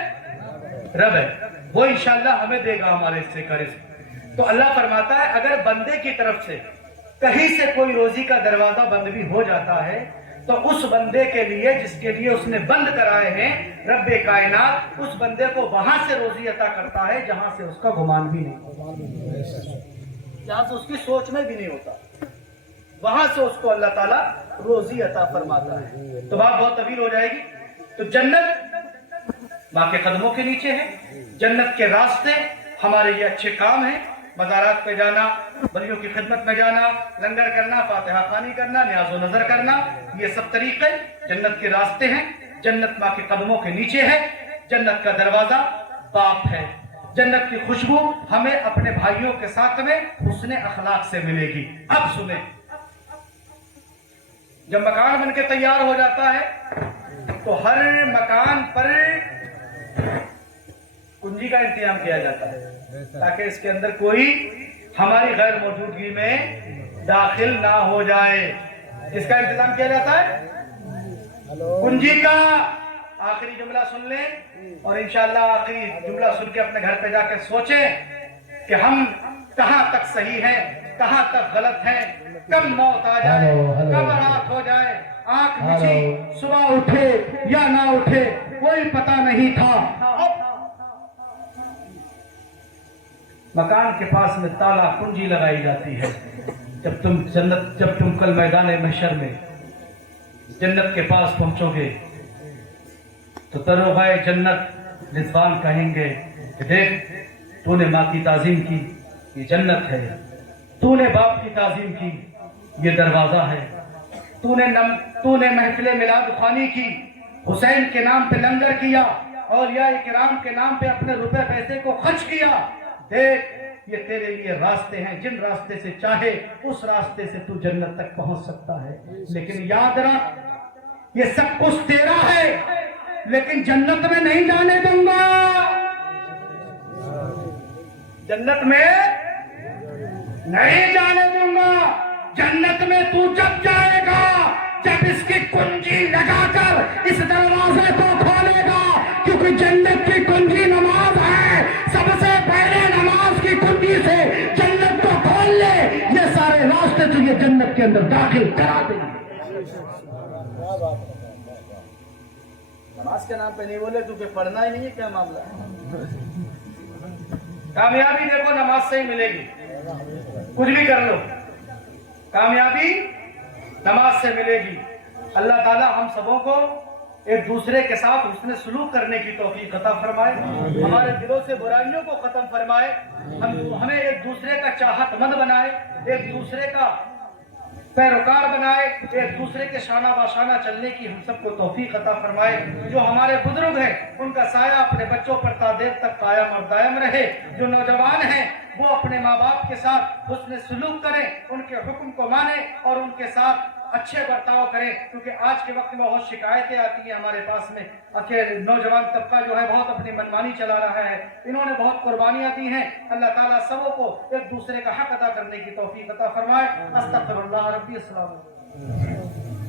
रब है। वो इंशाअल्लाह हमें देगा हमारे हिस्से का रिज़्क। तो अल्लाह फरमाता है अगर बंदे की तरफ से कहीं से कोई रोजी का दरवाजा बंद भी हो जाता है तो उस बंदे के लिए जिसके लिए उसने बंद कराए हैं रब्बे कायनात उस बंदे को वहां से रोजी अता करता है जहां से उसका गुमान भी नहीं, जहां से उसकी सोच में भी नहीं होता, वहां से उसको अल्लाह ताला रोजी अता फरमाता है। तो बात बहुत तवील हो जाएगी। तो जन्नत माँ के कदमों के नीचे है। जन्नत के रास्ते हमारे ये अच्छे काम हैं, मज़ारात पे जाना, वलियों की खिदमत में जाना, लंगर करना, फातिहा खानी करना, न्याज़ो नजर करना, ये सब तरीके जन्नत के रास्ते हैं। जन्नत माँ के कदमों के नीचे है। जन्नत का दरवाजा बाप है। जन्नत की खुशबू हमें अपने भाइयों के साथ में हुस्ने अखलाक से मिलेगी। अब सुने, जब मकान बनके तैयार हो जाता है तो हर मकान पर कुंजी का इंतजाम किया जाता है ताकि इसके अंदर कोई हमारी गैर मौजूदगी में दाखिल ना हो जाए। किसका इंतजाम किया जाता है? कुंजी का। आखिरी जुमला सुन लें और इंशाअल्लाह आखिरी जुमला सुन के अपने घर पे जाकर सोचें कि हम कहां तक सही हैं, कहां तक गलत हैं, कब मौत आ जाए, कब रात हो जाए, आंख मिची, सुबह उठे या ना उठे, कोई पता नहीं था। अब मकान के पास में ताला कुंजी लगाई जाती है। जब तुम कल मैदान महशर में जन्नत के पास पहुंचोगे तो तरोगाए जन्नत रिजवान कहेंगे कि देख तूने माँ की ताजीम की, ये जन्नत है, तूने बाप की ताजीम की, ये दरवाजा है, तूने महफिल मिलाद खानी की, हुसैन के नाम पे लंगर किया, औलिया किराम के नाम पे अपने रुपए पैसे को खर्च किया, देख ये तेरे लिए रास्ते हैं, जिन रास्ते से चाहे उस रास्ते से तू जन्नत तक पहुंच सकता है। लेकिन याद रख ये सब कुछ तेरा है, लेकिन जन्नत में नहीं जाने दूंगा। जन्नत में नहीं जाने दूंगा। जन्नत में तू जब जाएगा जब इसकी कुंजी लगाकर इस दरवाजे को खोलेगा, क्योंकि जन्नत की कुंजी नमाज है। सबसे पहले नमाज की कुंजी से जन्नत को खोल ले, ये सारे रास्ते तुझे जन्नत के अंदर दाखिल करा देंगे। नमाज के नाम पे नहीं बोले क्योंकि पढ़ना ही नहीं है, क्या मामला है? कामयाबी देखो नमाज से ही मिलेगी, कुछ भी कर लो कामयाबी नमाज से मिलेगी। अल्लाह ताला हम सबों को एक दूसरे के साथ उसने सलूक करने की तौफीक अता फरमाए, हमारे दिलों से बुराइयों को खत्म फरमाए, हमें एक दूसरे का चाहतमंद बनाए, एक दूसरे का पैरोकार बनाए, एक दूसरे के शाना बाशाना चलने की हम सबको तौफीक अता फरमाए। जो हमारे बुजुर्ग हैं उनका साया अपने बच्चों पर तादेर तक कायम और दायम रहे। जो नौजवान हैं वो अपने माँ बाप के साथ हुस्न सलूक करें, उनके हुक्म को माने और उनके साथ अच्छे बर्ताव करें, क्योंकि आज के वक्त में बहुत शिकायतें आती हैं हमारे पास में। आखिर नौजवान तबका जो है बहुत अपनी मनमानी चला रहा है, इन्होंने बहुत कुर्बानियां दी हैं। अल्लाह ताला सबों को एक दूसरे का हक अदा करने की तौफीक अता फरमाए। अस्तगफिरुल्लाह रब्बी अस्सलाम।